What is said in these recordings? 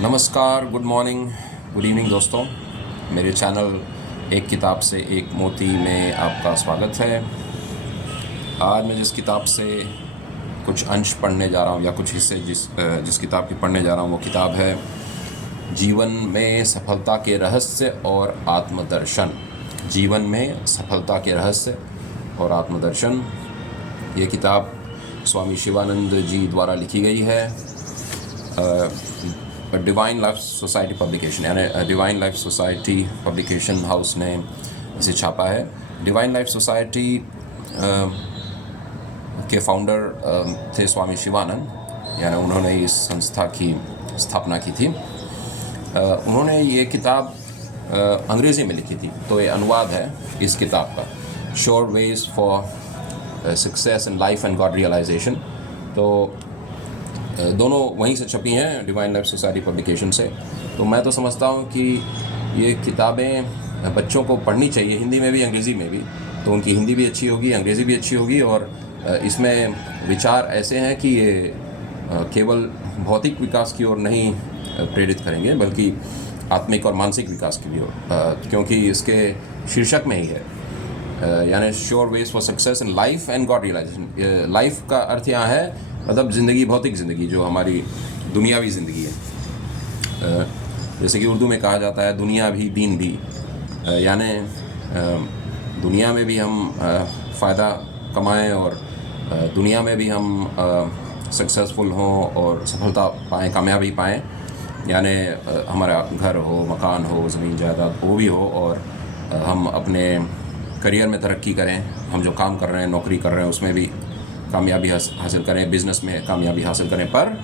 नमस्कार, good morning, good evening दोस्तों। मेरे चैनल एक किताब से एक मोती में आपका स्वागत है। आज मैं जिस किताब से कुछ अंश पढ़ने जा रहा हूँ या कुछ हिस्से जिस किताब की पढ़ने जा रहा हूँ वो किताब है जीवन में सफलता के रहस्य और आत्मदर्शन। जीवन में सफलता के रहस्य और आत्मदर्शन। ये किताब स्वामी शिवानंद जी द्वारा लिखी गई है। डिवाइन लाइफ सोसाइटी पब्लिकेशन यानी divine life society publication house ने इसे छापा है। डिवाइन लाइफ सोसाइटी के फाउंडर थे स्वामी शिवानंद, यानी उन्होंने इस संस्था की स्थापना की थी। उन्होंने ये किताब अंग्रेज़ी में लिखी थी, तो ये अनुवाद है इस किताब का, sure ways for success in life and God realisation. तो दोनों वहीं से छपी हैं, डिवाइन लाइफ सोसाइटी पब्लिकेशन से। तो मैं तो समझता हूँ कि ये किताबें बच्चों को पढ़नी चाहिए, हिंदी में भी अंग्रेज़ी में भी। तो उनकी हिंदी भी अच्छी होगी, अंग्रेज़ी भी अच्छी होगी, और इसमें विचार ऐसे हैं कि ये केवल भौतिक विकास की ओर नहीं प्रेरित करेंगे, बल्कि आत्मिक और मानसिक विकास की भी ओर, क्योंकि इसके शीर्षक में ही है, यानी sure ways for success in life and God realisation. Life का अर्थ यहाँ है मतलब ज़िंदगी, भौतिक ज़िंदगी, जो हमारी दुनियावी ज़िंदगी है। जैसे कि उर्दू में कहा जाता है दुनिया भी दीन भी, यानी दुनिया में भी हम फ़ायदा कमाएं और दुनिया में भी हम सक्सेसफुल हों और सफलता पाएं, कामयाबी पाएं। यानी हमारा घर हो, मकान हो, ज़मीन जायदाद वो भी हो, और हम अपने करियर में तरक्की करें, हम जो काम कर रहे हैं, नौकरी कर रहे हैं, उसमें भी कामयाबी हासिल करें, बिज़नेस में कामयाबी हासिल करें, पर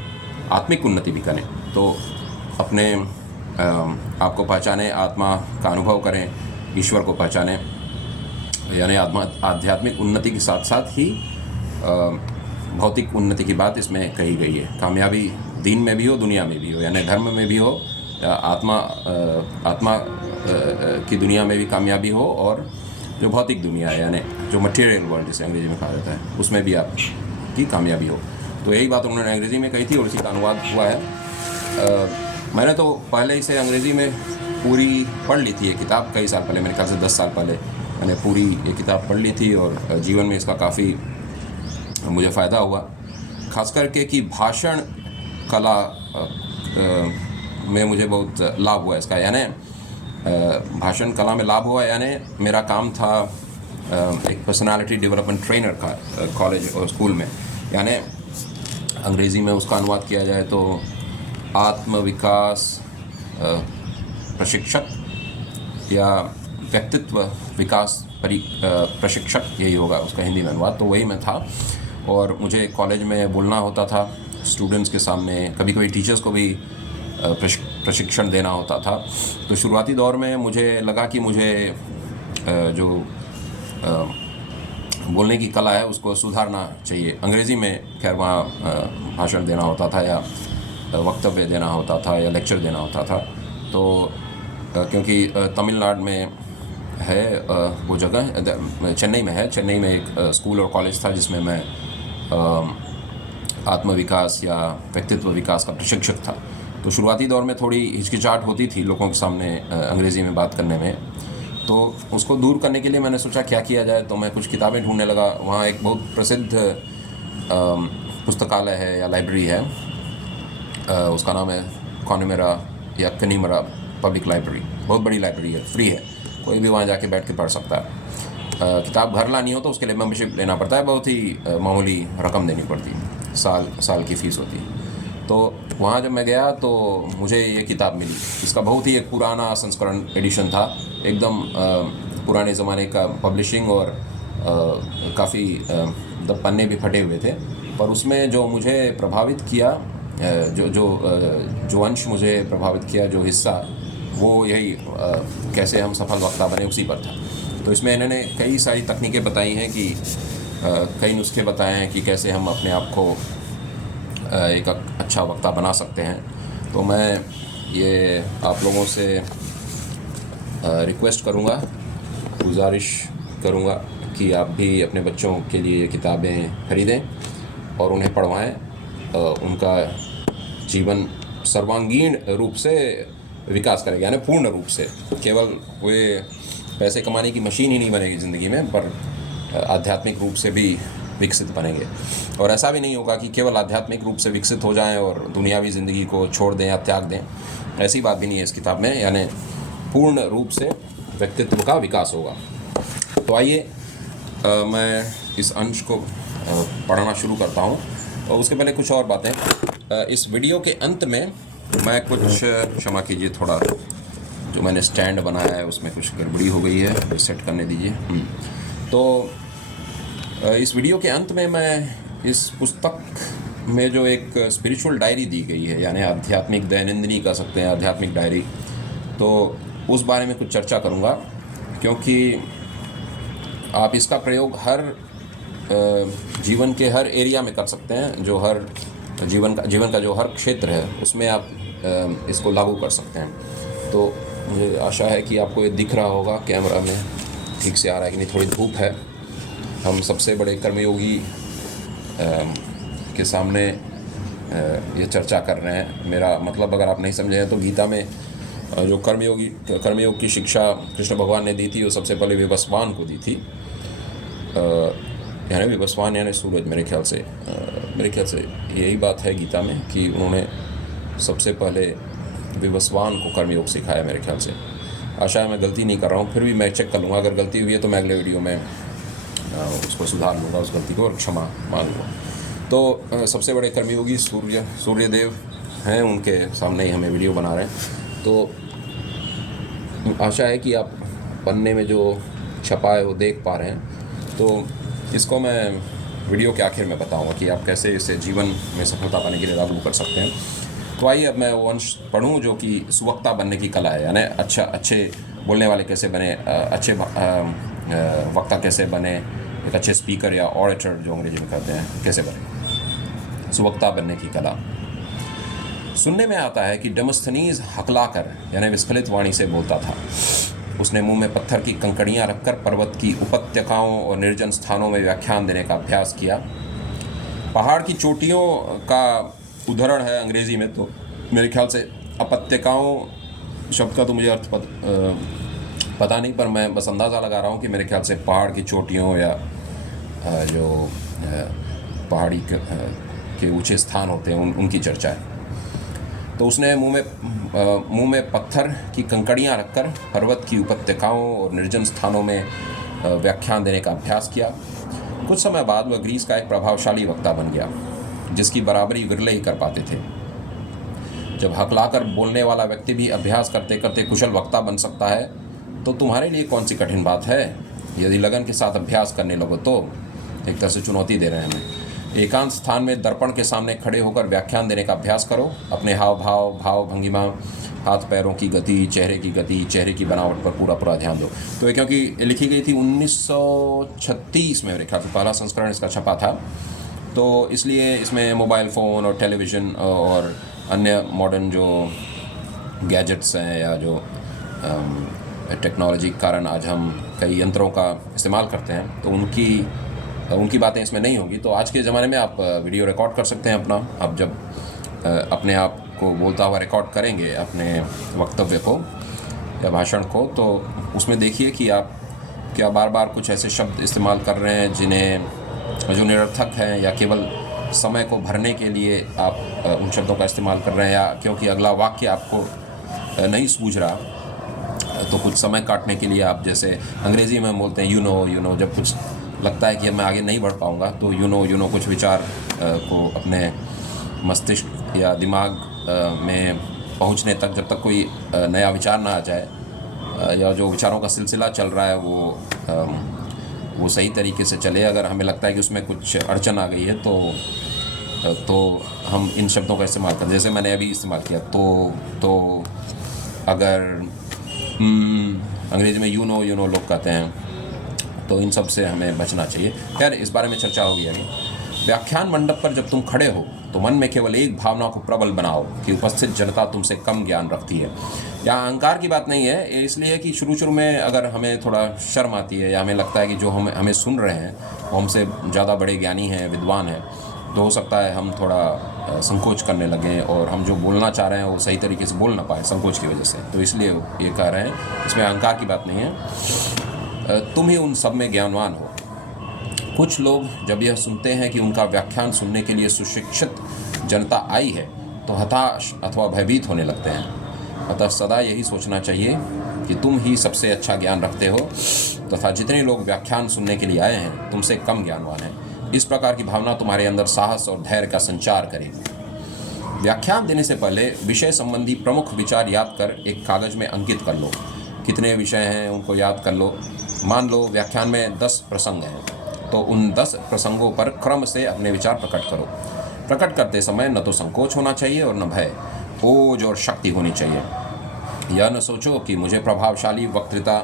आत्मिक उन्नति भी करें। तो अपने आप को पहचानें, आत्मा का अनुभव करें, ईश्वर को पहचानें, यानी आध्यात्मिक उन्नति के साथ साथ ही भौतिक उन्नति की बात इसमें कही गई है। कामयाबी दीन में भी हो, दुनिया में भी हो, यानी धर्म में भी हो, आत्मा की दुनिया में भी कामयाबी हो, और जो भौतिक दुनिया है यानी जो मटेरियल वर्ल्ड जिसे अंग्रेज़ी में कहा जाता है, उसमें भी आपकी कामयाबी हो। तो यही बात उन्होंने अंग्रेज़ी में कही थी और इसी का अनुवाद हुआ है। मैंने तो पहले इसे अंग्रेज़ी में पूरी पढ़ ली थी ये किताब, कई साल पहले, मेरे ख्याल से 10 साल पहले मैंने पूरी ये किताब पढ़ ली थी, और जीवन में इसका काफ़ी मुझे फ़ायदा हुआ। ख़ास करके कि भाषण कला में मुझे बहुत लाभ हुआ इसका, यानी भाषण कला में लाभ हुआ। यानी मेरा काम था एक पर्सनालिटी डेवलपमेंट ट्रेनर का कॉलेज और स्कूल में, यानी अंग्रेज़ी में उसका अनुवाद किया जाए तो आत्मविकास प्रशिक्षक या व्यक्तित्व विकास प्रशिक्षक, यही होगा उसका हिंदी में अनुवाद। तो वही मैं था, और मुझे कॉलेज में बोलना होता था स्टूडेंट्स के सामने, कभी कभी टीचर्स को भी प्रशिक्षण देना होता था। तो शुरुआती दौर में मुझे लगा कि मुझे जो बोलने की कला है उसको सुधारना चाहिए। अंग्रेज़ी में खैर वहाँ भाषण देना होता था, या वक्तव्य देना होता था, या लेक्चर देना होता था। तो क्योंकि तमिलनाडु में है वो जगह, चेन्नई में है, चेन्नई में एक स्कूल और कॉलेज था जिसमें मैं आत्मविकास या व्यक्तित्व विकास का प्रशिक्षक था। तो शुरुआती दौर में थोड़ी हिचकिचाहट होती थी लोगों के सामने अंग्रेज़ी में बात करने में। तो उसको दूर करने के लिए मैंने सोचा क्या किया जाए, तो मैं कुछ किताबें ढूंढने लगा। वहाँ एक बहुत प्रसिद्ध पुस्तकालय है या लाइब्रेरी है, उसका नाम है कॉनिमेरा या कनीमरा पब्लिक लाइब्रेरी। बहुत बड़ी लाइब्रेरी है, फ्री है, कोई भी वहाँ जाके बैठ के पढ़ सकता है। किताब घर लानी हो तो उसके लिए मेम्बरशिप लेना पड़ता है, बहुत ही मामूली रकम देनी पड़ती है, साल की फ़ीस होती है। तो वहाँ जब मैं गया तो मुझे ये किताब मिली। इसका बहुत ही एक पुराना संस्करण एडिशन था, एकदम पुराने ज़माने का पब्लिशिंग, और काफ़ी पन्ने भी फटे हुए थे। पर उसमें जो मुझे प्रभावित किया, जो अंश मुझे प्रभावित किया, जो हिस्सा, वो यही कैसे हम सफल वक्ता बने, उसी पर था। तो इसमें इन्होंने कई सारी तकनीकें बताई हैं कि कई नुस्खे बताए हैं कि कैसे हम अपने आप को एक अच्छा वक्ता बना सकते हैं। तो मैं ये आप लोगों से रिक्वेस्ट करूँगा, गुजारिश करूँगा कि आप भी अपने बच्चों के लिए ये किताबें खरीदें और उन्हें पढ़वाएं, उनका जीवन सर्वांगीण रूप से विकास करेगा, यानी पूर्ण रूप से। केवल वे पैसे कमाने की मशीन ही नहीं बनेगी ज़िंदगी में, पर आध्यात्मिक रूप से भी विकसित बनेंगे। और ऐसा भी नहीं होगा कि केवल आध्यात्मिक रूप से विकसित हो जाएं और दुनियावी ज़िंदगी को छोड़ दें या त्याग दें, ऐसी बात भी नहीं है इस किताब में। यानी पूर्ण रूप से व्यक्तित्व का विकास होगा। तो आइए मैं इस अंश को पढ़ना शुरू करता हूँ। और उसके पहले कुछ और बातें। इस वीडियो के अंत में मैं कुछ, क्षमा कीजिए, थोड़ा जो मैंने स्टैंड बनाया है उसमें कुछ गड़बड़ी हो गई है, सेट करने दीजिए। तो इस वीडियो के अंत में मैं इस पुस्तक में जो एक स्पिरिचुअल डायरी दी गई है, यानी आध्यात्मिक दैनंदिनी कह सकते हैं, आध्यात्मिक डायरी, तो उस बारे में कुछ चर्चा करूँगा। क्योंकि आप इसका प्रयोग हर जीवन के हर एरिया में कर सकते हैं, जो हर जीवन का जो हर क्षेत्र है उसमें आप इसको लागू कर सकते हैं। तो मुझे आशा है कि आपको ये दिख रहा होगा, कैमरा में ठीक से आ रहा है कि नहीं। थोड़ी धूप है, हम सबसे बड़े कर्मयोगी के सामने ये चर्चा कर रहे हैं। मेरा मतलब, अगर आप नहीं समझे हैं, तो गीता में जो कर्मयोग की शिक्षा कृष्ण भगवान ने दी थी, वो सबसे पहले विवस्वान को दी थी। यानी विवस्वान यानी सूरज, मेरे ख्याल से यही बात है गीता में कि उन्होंने सबसे पहले विवस्वान को कर्मयोग सिखाया, मेरे ख्याल से। आशा है मैं गलती नहीं कर रहा हूँ, फिर भी मैं चेक कर लूँगा। अगर गलती हुई है तो मैं अगले वीडियो में उसको सुधार लूँगा, उस गलती को, और क्षमा मांग लूँगा। तो सबसे बड़े कर्मयोगी सूर्यदेव हैं, उनके सामने ही हमें वीडियो बना रहे हैं। तो आशा है कि आप पन्ने में जो छपा है वो देख पा रहे हैं। तो इसको मैं वीडियो के आखिर में बताऊंगा कि आप कैसे इसे जीवन में सफलता पाने के लिए लागू कर सकते हैं। तो आइए अब मैं वो अंश पढ़ूँ जो कि सुवक्ता बनने की कला है, यानी अच्छे बोलने वाले कैसे बने, अच्छे वक्ता कैसे बने, एक अच्छे स्पीकर या ऑरेटर जो अंग्रेजी में कहते हैं, कैसे बने। सुवक्ता बनने की कला। सुनने में आता है कि डेमोस्थनीज हकलाकर यानी विस्खलित वाणी से बोलता था। उसने मुंह में पत्थर की कंकड़ियां रखकर पर्वत की उपत्यकाओं और निर्जन स्थानों में व्याख्यान देने का अभ्यास किया। पहाड़ की चोटियों का उदाहरण है अंग्रेजी में, तो मेरे ख्याल से उपत्यकाओं शब्द का तो मुझे अर्थ पता नहीं, पर मैं बस अंदाज़ा लगा रहा हूँ कि मेरे ख्याल से पहाड़ की चोटियों या जो पहाड़ी के ऊंचे स्थान होते हैं उनकी चर्चा है। तो उसने मुंह में पत्थर की कंकड़ियां रखकर पर्वत की उपत्यकाओं और निर्जन स्थानों में व्याख्यान देने का अभ्यास किया। कुछ समय बाद वह ग्रीस का एक प्रभावशाली वक्ता बन गया, जिसकी बराबरी विरले ही कर पाते थे। जब हकलाकर बोलने वाला व्यक्ति भी अभ्यास करते करते कुशल वक्ता बन सकता है, तो तुम्हारे लिए कौन सी कठिन बात है। यदि लगन के साथ अभ्यास करने लगो तो। एक तरह से चुनौती दे रहे हैं हमें। एकांत स्थान में दर्पण के सामने खड़े होकर व्याख्यान देने का अभ्यास करो। अपने भाव भंगिमा, हाथ पैरों की गति, चेहरे की बनावट पर पूरा ध्यान दो। तो ये क्योंकि लिखी गई थी 1936 में, मेरे ख्याल से पहला संस्करण इसका छपा था, तो इसलिए इसमें मोबाइल फ़ोन और टेलीविज़न और अन्य मॉडर्न जो गैजेट्स हैं या जो टेक्नोलॉजी के कारण आज हम कई यंत्रों का इस्तेमाल करते हैं, तो उनकी बातें इसमें नहीं होगी। तो आज के ज़माने में आप वीडियो रिकॉर्ड कर सकते हैं अपना। आप जब अपने आप को बोलता हुआ रिकॉर्ड करेंगे अपने वक्तव्य को या भाषण को, तो उसमें देखिए कि आप क्या बार बार कुछ ऐसे शब्द इस्तेमाल कर रहे हैं जो निरर्थक हैं, या केवल समय को भरने के लिए आप उन शब्दों का इस्तेमाल कर रहे हैं, या क्योंकि अगला वाक्य आपको नहीं सूझ रहा, तो कुछ समय काटने के लिए आप, जैसे अंग्रेज़ी में बोलते हैं यू नो, जब कुछ लगता है कि मैं आगे नहीं बढ़ पाऊँगा, तो यू नो कुछ विचार को अपने मस्तिष्क या दिमाग में पहुँचने तक, जब तक कोई नया विचार ना आ जाए, या जो विचारों का सिलसिला चल रहा है वो सही तरीके से चले। अगर हमें लगता है कि उसमें कुछ अड़चन आ गई है, तो हम इन शब्दों का इस्तेमाल करें, जैसे मैंने अभी इस्तेमाल किया, तो अगर अंग्रेज़ी में यू नो लोग कहते हैं, तो इन सब से हमें बचना चाहिए। खैर, इस बारे में चर्चा होगी अभी। व्याख्यान मंडप पर जब तुम खड़े हो तो मन में केवल एक भावना को प्रबल बनाओ कि उपस्थित जनता तुमसे कम ज्ञान रखती है। यहाँ अहंकार की बात नहीं है, इसलिए है कि शुरू में अगर हमें थोड़ा शर्म आती है, या हमें लगता है कि जो हमें सुन रहे हैं वो हमसे ज़्यादा बड़े ज्ञानी हैं, विद्वान हैं, तो हो सकता है हम थोड़ा संकोच करने लगें और हम जो बोलना चाह रहे हैं वो सही तरीके से बोल ना पाए संकोच की वजह से। तो इसलिए ये कह रहे हैं, इसमें अहंकार की बात नहीं है। तुम ही उन सब में ज्ञानवान हो। कुछ लोग जब यह सुनते हैं कि उनका व्याख्यान सुनने के लिए सुशिक्षित जनता आई है तो हताश अथवा भयभीत होने लगते हैं। अतः सदा यही सोचना चाहिए कि तुम ही सबसे अच्छा ज्ञान रखते हो तथा जितने लोग व्याख्यान सुनने के लिए आए हैं तुमसे कम ज्ञानवान हैं। इस प्रकार की भावना तुम्हारे अंदर साहस और धैर्य का संचार करेगी। व्याख्यान देने से पहले विषय संबंधी प्रमुख विचार याद कर एक कागज में अंकित कर लो। कितने विषय हैं उनको याद कर लो। मान लो व्याख्यान में 10 प्रसंग हैं तो उन 10 प्रसंगों पर क्रम से अपने विचार प्रकट करो। प्रकट करते समय न तो संकोच होना चाहिए और न भय, ओज और शक्ति होनी चाहिए। यह न सोचो कि मुझे प्रभावशाली वक्तृता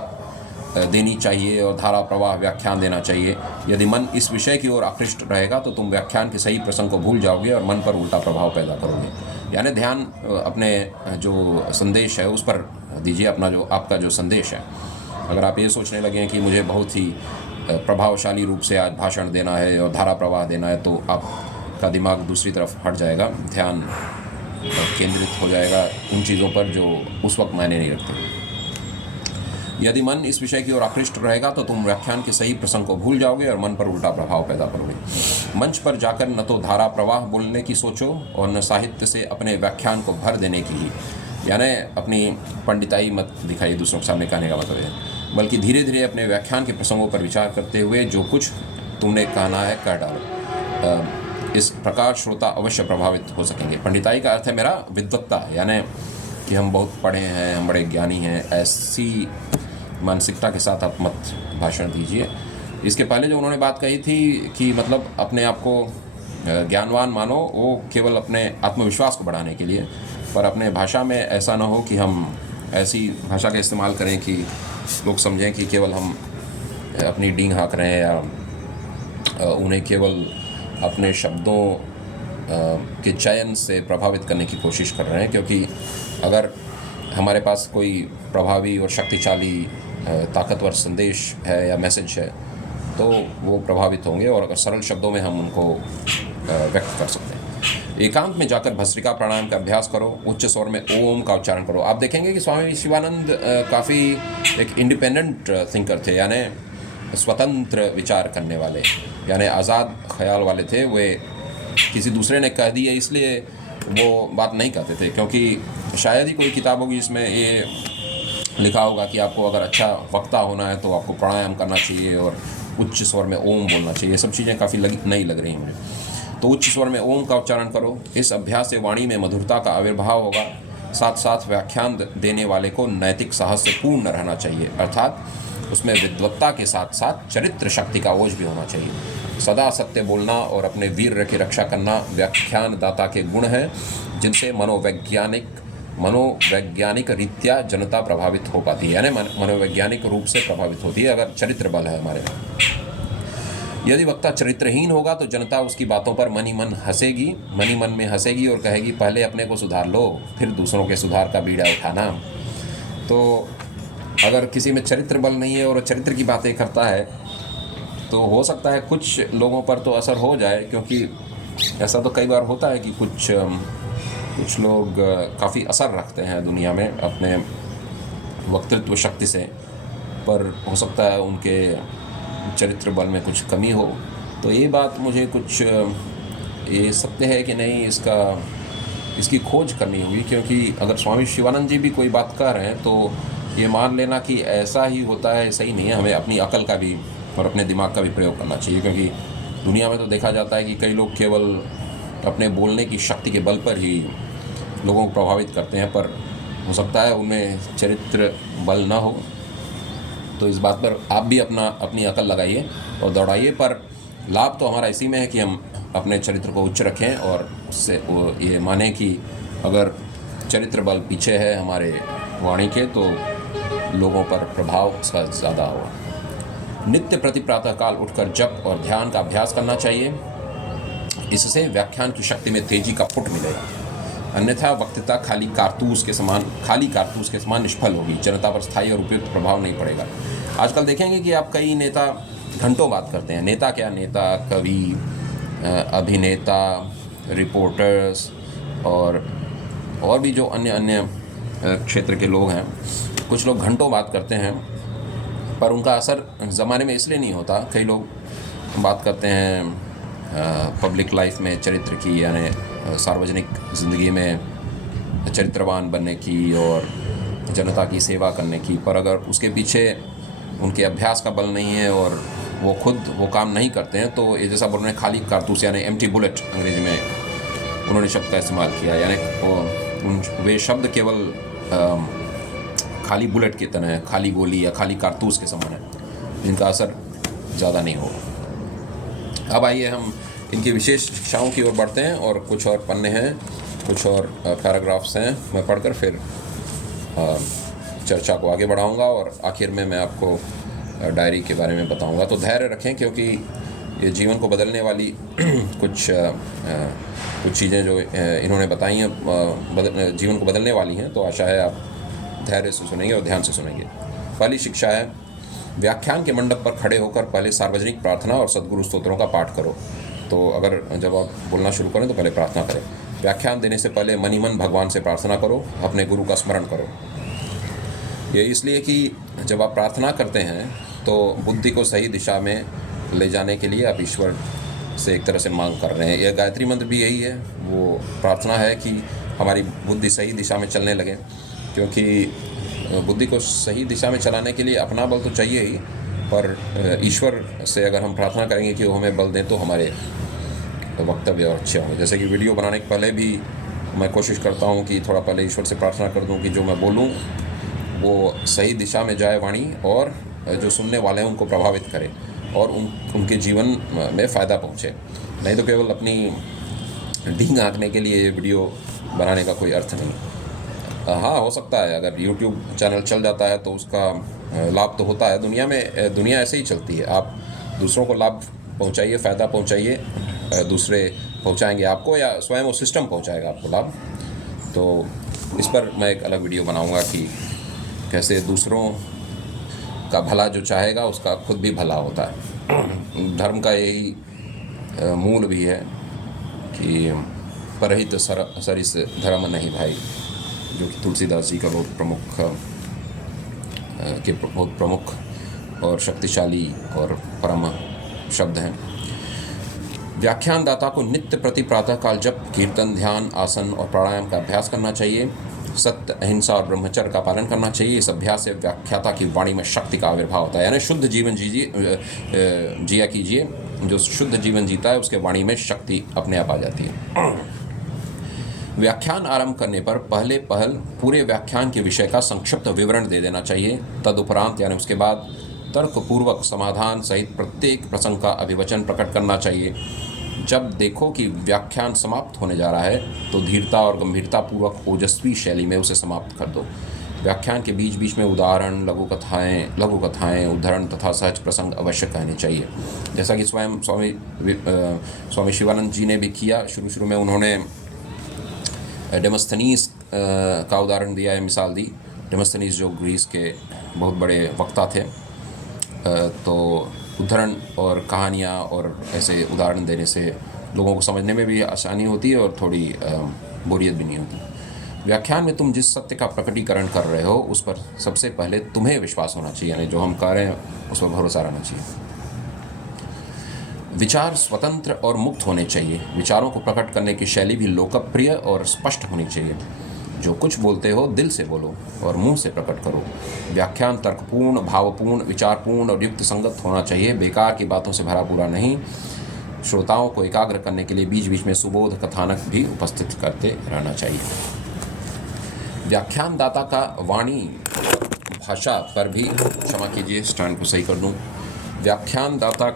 देनी चाहिए और धारा प्रवाह व्याख्यान देना चाहिए। यदि मन इस विषय की ओर आकृष्ट रहेगा तो तुम व्याख्यान के सही प्रसंग को भूल जाओगे और मन पर उल्टा प्रभाव पैदा करोगे। यानी ध्यान अपने जो संदेश है उस पर दीजिए, अपना जो आपका जो संदेश है। अगर आप ये सोचने लगें कि मुझे बहुत ही प्रभावशाली रूप से आज भाषण देना है और धारा प्रवाह देना है तो आपका दिमाग दूसरी तरफ हट जाएगा, ध्यान केंद्रित हो जाएगा उन चीज़ों पर जो उस वक्त मायने नहीं रखते। यदि मन इस विषय की ओर आकृष्ट रहेगा तो तुम व्याख्यान के सही प्रसंग को भूल जाओगे और मन पर उल्टा प्रभाव पैदा करोगे। मंच पर जाकर न तो धारा प्रवाह बोलने की सोचो और न साहित्य से अपने व्याख्यान को भर देने की ही, यानी अपनी पंडिताई मत दिखाइए दूसरों के सामने कहने का मतलब है, बल्कि धीरे धीरे अपने व्याख्यान के प्रसंगों पर विचार करते हुए जो कुछ तुमने कहना है कह डालो। इस प्रकार श्रोता अवश्य प्रभावित हो सकेंगे। पंडिताई का अर्थ है मेरा विद्वत्ता, यानी कि हम बहुत पढ़े हैं, हम बड़े ज्ञानी हैं, ऐसी मानसिकता के साथ आप मत भाषण दीजिए। इसके पहले जो उन्होंने बात कही थी कि मतलब अपने आप को ज्ञानवान मानो, वो केवल अपने आत्मविश्वास को बढ़ाने के लिए, पर अपने भाषा में ऐसा ना हो कि हम ऐसी भाषा का इस्तेमाल करें कि लोग समझें कि केवल हम अपनी डींग हाँक रहे हैं या उन्हें केवल अपने शब्दों के चयन से प्रभावित करने की कोशिश कर रहे हैं। क्योंकि अगर हमारे पास कोई प्रभावी और शक्तिशाली ताकतवर संदेश है या मैसेज है तो वो प्रभावित होंगे और अगर सरल शब्दों में हम उनको व्यक्त कर सकते हैं। एकांत में जाकर भस्त्रिका प्राणायाम का अभ्यास करो, उच्च स्वर में ओम का उच्चारण करो। आप देखेंगे कि स्वामी शिवानंद काफ़ी एक इंडिपेंडेंट थिंकर थे, यानी स्वतंत्र विचार करने वाले, यानी आज़ाद ख्याल वाले थे। वे किसी दूसरे ने कह दिया इसलिए वो बात नहीं कहते थे, क्योंकि शायद ही कोई किताब होगी जिसमें ये लिखा होगा कि आपको अगर अच्छा वक्ता होना है तो आपको प्राणायाम करना चाहिए और उच्च स्वर में ओम बोलना चाहिए। ये सब चीज़ें काफ़ी नई लग रही हैं मुझे। तो उच्च स्वर में ओम का उच्चारण करो। इस अभ्यास से वाणी में मधुरता का आविर्भाव होगा। साथ साथ व्याख्यान देने वाले को नैतिक साहस से पूर्ण रहना चाहिए, अर्थात उसमें विद्वत्ता के साथ साथ चरित्र शक्ति का ओज भी होना चाहिए। सदा सत्य बोलना और अपने वीर्य की रक्षा करना व्याख्यान दाता के गुण हैं, जिनसे मनोवैज्ञानिक रीत्या जनता प्रभावित हो पाती है, यानी मनोवैज्ञानिक रूप से प्रभावित होती है अगर चरित्र बल है हमारे में। यदि वक्ता चरित्रहीन होगा तो जनता उसकी बातों पर मन ही मन में हंसेगी और कहेगी पहले अपने को सुधार लो फिर दूसरों के सुधार का बीड़ा उठाना। तो अगर किसी में चरित्र बल नहीं है और चरित्र की बातें करता है तो हो सकता है कुछ लोगों पर तो असर हो जाए, क्योंकि ऐसा तो कई बार होता है कि कुछ लोग काफ़ी असर रखते हैं दुनिया में अपने वक्तृत्व शक्ति से, पर हो सकता है उनके चरित्र बल में कुछ कमी हो। तो ये बात मुझे कुछ ये सत्य है कि नहीं इसकी खोज करनी होगी, क्योंकि अगर स्वामी शिवानंद जी भी कोई बात कह रहे हैं तो ये मान लेना कि ऐसा ही होता है सही नहीं है। हमें अपनी अकल का भी और अपने दिमाग का भी प्रयोग करना चाहिए, क्योंकि दुनिया में तो देखा जाता है कि कई लोग केवल अपने बोलने की शक्ति के बल पर ही लोगों को प्रभावित करते हैं, पर हो सकता है उनमें चरित्र बल ना हो। तो इस बात पर आप भी अपनी अकल लगाइए और दौड़ाइए, पर लाभ तो हमारा इसी में है कि हम अपने चरित्र को उच्च रखें और उससे ये माने कि अगर चरित्र बल पीछे है हमारे वाणी के तो लोगों पर प्रभाव उसका ज़्यादा होगा। नित्य प्रति प्रातःकाल उठकर जप और ध्यान का अभ्यास करना चाहिए। इससे व्याख्यान की शक्ति में तेजी का फुट मिलेगा, अन्यथा वक्तृता खाली कारतूस के समान निष्फल होगी। जनता पर स्थायी और उपयुक्त प्रभाव नहीं पड़ेगा। आजकल देखेंगे कि आप कई नेता घंटों बात करते हैं। नेता क्या, नेता, कवि, अभिनेता, रिपोर्टर्स और भी जो अन्य अन्य क्षेत्र के लोग हैं, कुछ लोग घंटों बात करते हैं, पर उनका असर ज़माने में इसलिए नहीं होता। कई लोग बात करते हैं पब्लिक लाइफ में चरित्र की, यानी सार्वजनिक ज़िंदगी में चरित्रवान बनने की और जनता की सेवा करने की, पर अगर उसके पीछे उनके अभ्यास का बल नहीं है और वो खुद वो काम नहीं करते हैं, तो ये जैसा उन्होंने खाली कारतूस यानी एम्प्टी बुलेट अंग्रेजी में उन्होंने शब्द का इस्तेमाल किया, यानी वे शब्द केवल खाली बुलेट की तरह है, खाली गोली या खाली कारतूस के समान है, जिनका असर ज़्यादा नहीं होगा। अब आइए हम इनकी विशेष शिक्षाओं की ओर बढ़ते हैं, और कुछ और पन्ने हैं, कुछ और पैराग्राफ्स हैं, मैं पढ़कर फिर चर्चा को आगे बढ़ाऊंगा और आखिर में मैं आपको डायरी के बारे में बताऊंगा। तो धैर्य रखें, क्योंकि ये जीवन को बदलने वाली कुछ चीज़ें जो इन्होंने बताई हैं जीवन को बदलने वाली हैं, तो आशा है आप धैर्य से सुनेंगे और ध्यान से सुनेंगे। पहली शिक्षा है, व्याख्यान के मंडप पर खड़े होकर पहले सार्वजनिक प्रार्थना और सद्गुरु स्तोत्रों का पाठ करो। तो अगर जब आप बोलना शुरू करें तो पहले प्रार्थना करें। व्याख्यान देने से पहले मन ही मन भगवान से प्रार्थना करो, अपने गुरु का स्मरण करो। ये इसलिए कि जब आप प्रार्थना करते हैं तो बुद्धि को सही दिशा में ले जाने के लिए आप ईश्वर से एक तरह से मांग कर रहे हैं। यह गायत्री मंत्र भी यही है, वो प्रार्थना है कि हमारी बुद्धि सही दिशा में चलने लगे, क्योंकि बुद्धि को सही दिशा में चलाने के लिए अपना बल तो चाहिए ही, पर ईश्वर से अगर हम प्रार्थना करेंगे कि वो हमें बल दें तो हमारे वक्तव्य और अच्छे होंगे। जैसे कि वीडियो बनाने के पहले भी मैं कोशिश करता हूँ कि थोड़ा पहले ईश्वर से प्रार्थना कर दूँ कि जो मैं बोलूँ वो सही दिशा में जाए वाणी, और जो सुनने वाले हैं उनको प्रभावित करे और उनके जीवन में फ़ायदा पहुँचे। नहीं तो केवल अपनी डींग हाँकने के लिए ये वीडियो बनाने का कोई अर्थ नहीं। हाँ, हो सकता है अगर YouTube चैनल चल जाता है तो उसका लाभ तो होता है। दुनिया ऐसे ही चलती है। आप दूसरों को लाभ पहुँचाइए, फ़ायदा पहुँचाइए, दूसरे पहुँचाएंगे आपको, या स्वयं वो सिस्टम पहुँचाएगा आपको लाभ। तो इस पर मैं एक अलग वीडियो बनाऊँगा कि कैसे दूसरों का भला जो चाहेगा उसका खुद भी भला होता है। धर्म का यही मूल भी है कि परहित सरिस धर्म नहीं भाई, जो कि तुलसीदास जी का बहुत प्रमुख और शक्तिशाली और परम शब्द हैं। व्याख्यानदाता को नित्य प्रति प्रातःकाल जप, कीर्तन, ध्यान, आसन और प्राणायाम का अभ्यास करना चाहिए। सत्य, अहिंसा और ब्रह्मचर्य का पालन करना चाहिए। इस अभ्यास से व्याख्याता की वाणी में शक्ति का आविर्भाव होता है, यानी शुद्ध जीवन जिया कीजिए। जो शुद्ध जीवन जीता है उसके वाणी में शक्ति अपने आप आ जाती है। व्याख्यान आरंभ करने पर पहले पूरे व्याख्यान के विषय का संक्षिप्त विवरण दे देना चाहिए। तदुपरांत यानी उसके बाद तर्कपूर्वक समाधान सहित प्रत्येक प्रसंग का अभिवचन प्रकट करना चाहिए। जब देखो कि व्याख्यान समाप्त होने जा रहा है तो धीरता और गंभीरता पूर्वक ओजस्वी शैली में उसे समाप्त कर दो। व्याख्यान के बीच बीच में उदाहरण, लघु कथाएं, उद्धरण तथा सहज प्रसंग अवश्य कहने चाहिए, जैसा कि स्वयं स्वामी शिवानंद जी ने भी किया। शुरू में उन्होंने डेमोस्थनीज का उदाहरण दिया है, मिसाल दी। डेमोस्थनीज जो ग्रीस के बहुत बड़े वक्ता थे, तो उद्धरण और कहानियाँ और ऐसे उदाहरण देने से लोगों को समझने में भी आसानी होती है और थोड़ी बोरियत भी नहीं होती। व्याख्यान में तुम जिस सत्य का प्रकटीकरण कर रहे हो उस पर सबसे पहले तुम्हें विश्वास होना चाहिए, यानी जो हम कह रहे हैं उस पर भरोसा रहना चाहिए। विचार स्वतंत्र और मुक्त होने चाहिए। विचारों को प्रकट करने की शैली भी लोकप्रिय और स्पष्ट होनी चाहिए। जो कुछ बोलते हो दिल से बोलो और मुंह से प्रकट करो। व्याख्यान तर्कपूर्ण, भावपूर्ण, विचारपूर्ण और युक्त संगत होना चाहिए, बेकार की बातों से भरा पूरा नहीं। श्रोताओं को एकाग्र करने के लिए बीच बीच में सुबोध कथानक भी उपस्थित करते रहना चाहिए। व्याख्यानदाता का वाणी भाषा पर भी, क्षमा कीजिए स्टैंड को सही कर दूं, व्याख्यानदाता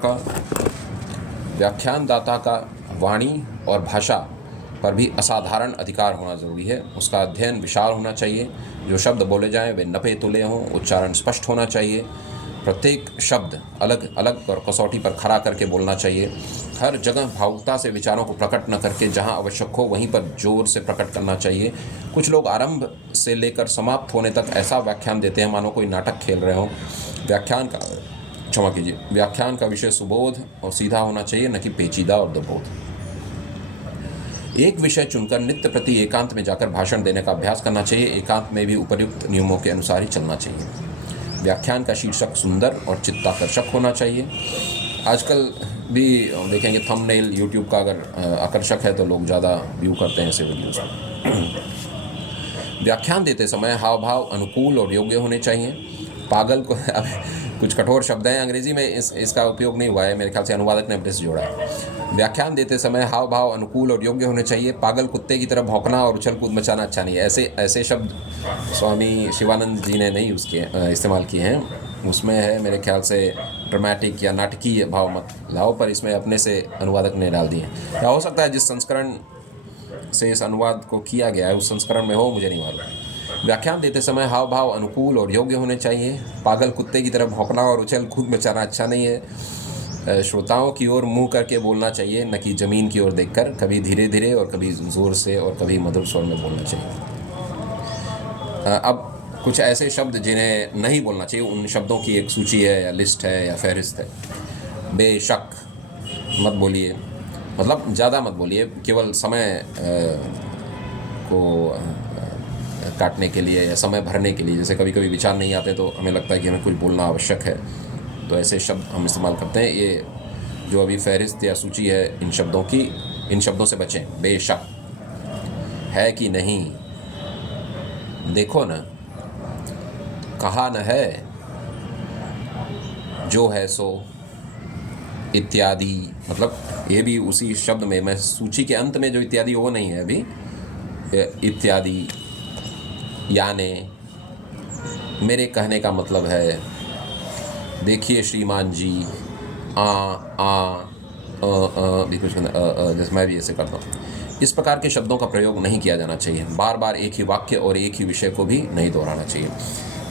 का वाणी और भाषा पर भी असाधारण अधिकार होना ज़रूरी है। उसका अध्ययन विशाल होना चाहिए। जो शब्द बोले जाएं वे नपे तुले हों, उच्चारण स्पष्ट होना चाहिए। प्रत्येक शब्द अलग अलग और कसौटी पर खड़ा करके बोलना चाहिए। हर जगह भावुकता से विचारों को प्रकट न करके जहां आवश्यक हो वहीं पर जोर से प्रकट करना चाहिए। कुछ लोग आरंभ से लेकर समाप्त होने तक ऐसा व्याख्यान देते हैं मानो कोई नाटक खेल रहे हों। व्याख्यान का विषय सुबोध और सीधा होना चाहिए, न कि पेचीदा और दुर्बोध। एक विषय चुनकर नित्य प्रति एकांत में जाकर भाषण देने का अभ्यास करना चाहिए। एकांत में भी उपयुक्त नियमों के अनुसार ही चलना चाहिए। व्याख्यान का शीर्षक सुंदर और चित्ताकर्षक होना चाहिए। आजकल भी देखेंगे थंबनेल यूट्यूब का अगर आकर्षक है तो लोग ज़्यादा व्यू करते हैं ऐसे वीडियोज़। व्याख्यान देते समय हाव भाव अनुकूल और योग्य होने चाहिए। पागल को अब कुछ कठोर शब्द हैं, अंग्रेजी में इसका उपयोग नहीं हुआ है, मेरे ख्याल से अनुवादक ने अपने से जोड़ा है। व्याख्यान देते समय हाव भाव अनुकूल और योग्य होने चाहिए। पागल कुत्ते की तरह भौंकना और उछल कूद मचाना अच्छा नहीं है। ऐसे शब्द स्वामी शिवानंद जी ने नहीं इस्तेमाल किए हैं। उसमें है मेरे ख्याल से ड्रामेटिक या नाटकीय भाव मत लाओ, पर इसमें अपने से अनुवादक ने डाल दिए हैं। या हो सकता है जिस संस्करण से इस अनुवाद को किया गया है उस संस्करण में हो, मुझे नहीं मालूम। व्याख्यान देते समय हाव भाव अनुकूल और योग्य होने चाहिए। पागल कुत्ते की तरह भौंकना और उछल कूद मचाना अच्छा नहीं है। श्रोताओं की ओर मुंह करके बोलना चाहिए, न कि ज़मीन की ओर देखकर। कभी धीरे धीरे और कभी ज़ोर से और कभी मधुर स्वर में बोलना चाहिए। अब कुछ ऐसे शब्द जिन्हें नहीं बोलना चाहिए, उन शब्दों की एक सूची है या लिस्ट है या फहरिस्त है। बेशक मत बोलिए, मतलब ज़्यादा मत बोलिए, केवल समय को काटने के लिए या समय भरने के लिए। जैसे कभी कभी विचार नहीं आते तो हमें लगता है कि हमें कुछ बोलना आवश्यक है, तो ऐसे शब्द हम इस्तेमाल करते हैं। ये जो अभी फहरिस्त या सूची है इन शब्दों से बचें। बेशक, है कि नहीं, देखो न, कहा न है, जो है सो, इत्यादि। मतलब ये भी उसी शब्द में, मैं सूची के अंत में जो इत्यादि वो नहीं है अभी, इत्यादि, यानी, मेरे कहने का मतलब है, देखिए श्रीमान जी, भी कुछ जैसे मैं भी ऐसे करता हूँ। इस प्रकार के शब्दों का प्रयोग नहीं किया जाना चाहिए। बार बार एक ही वाक्य और एक ही विषय को भी नहीं दोहराना चाहिए।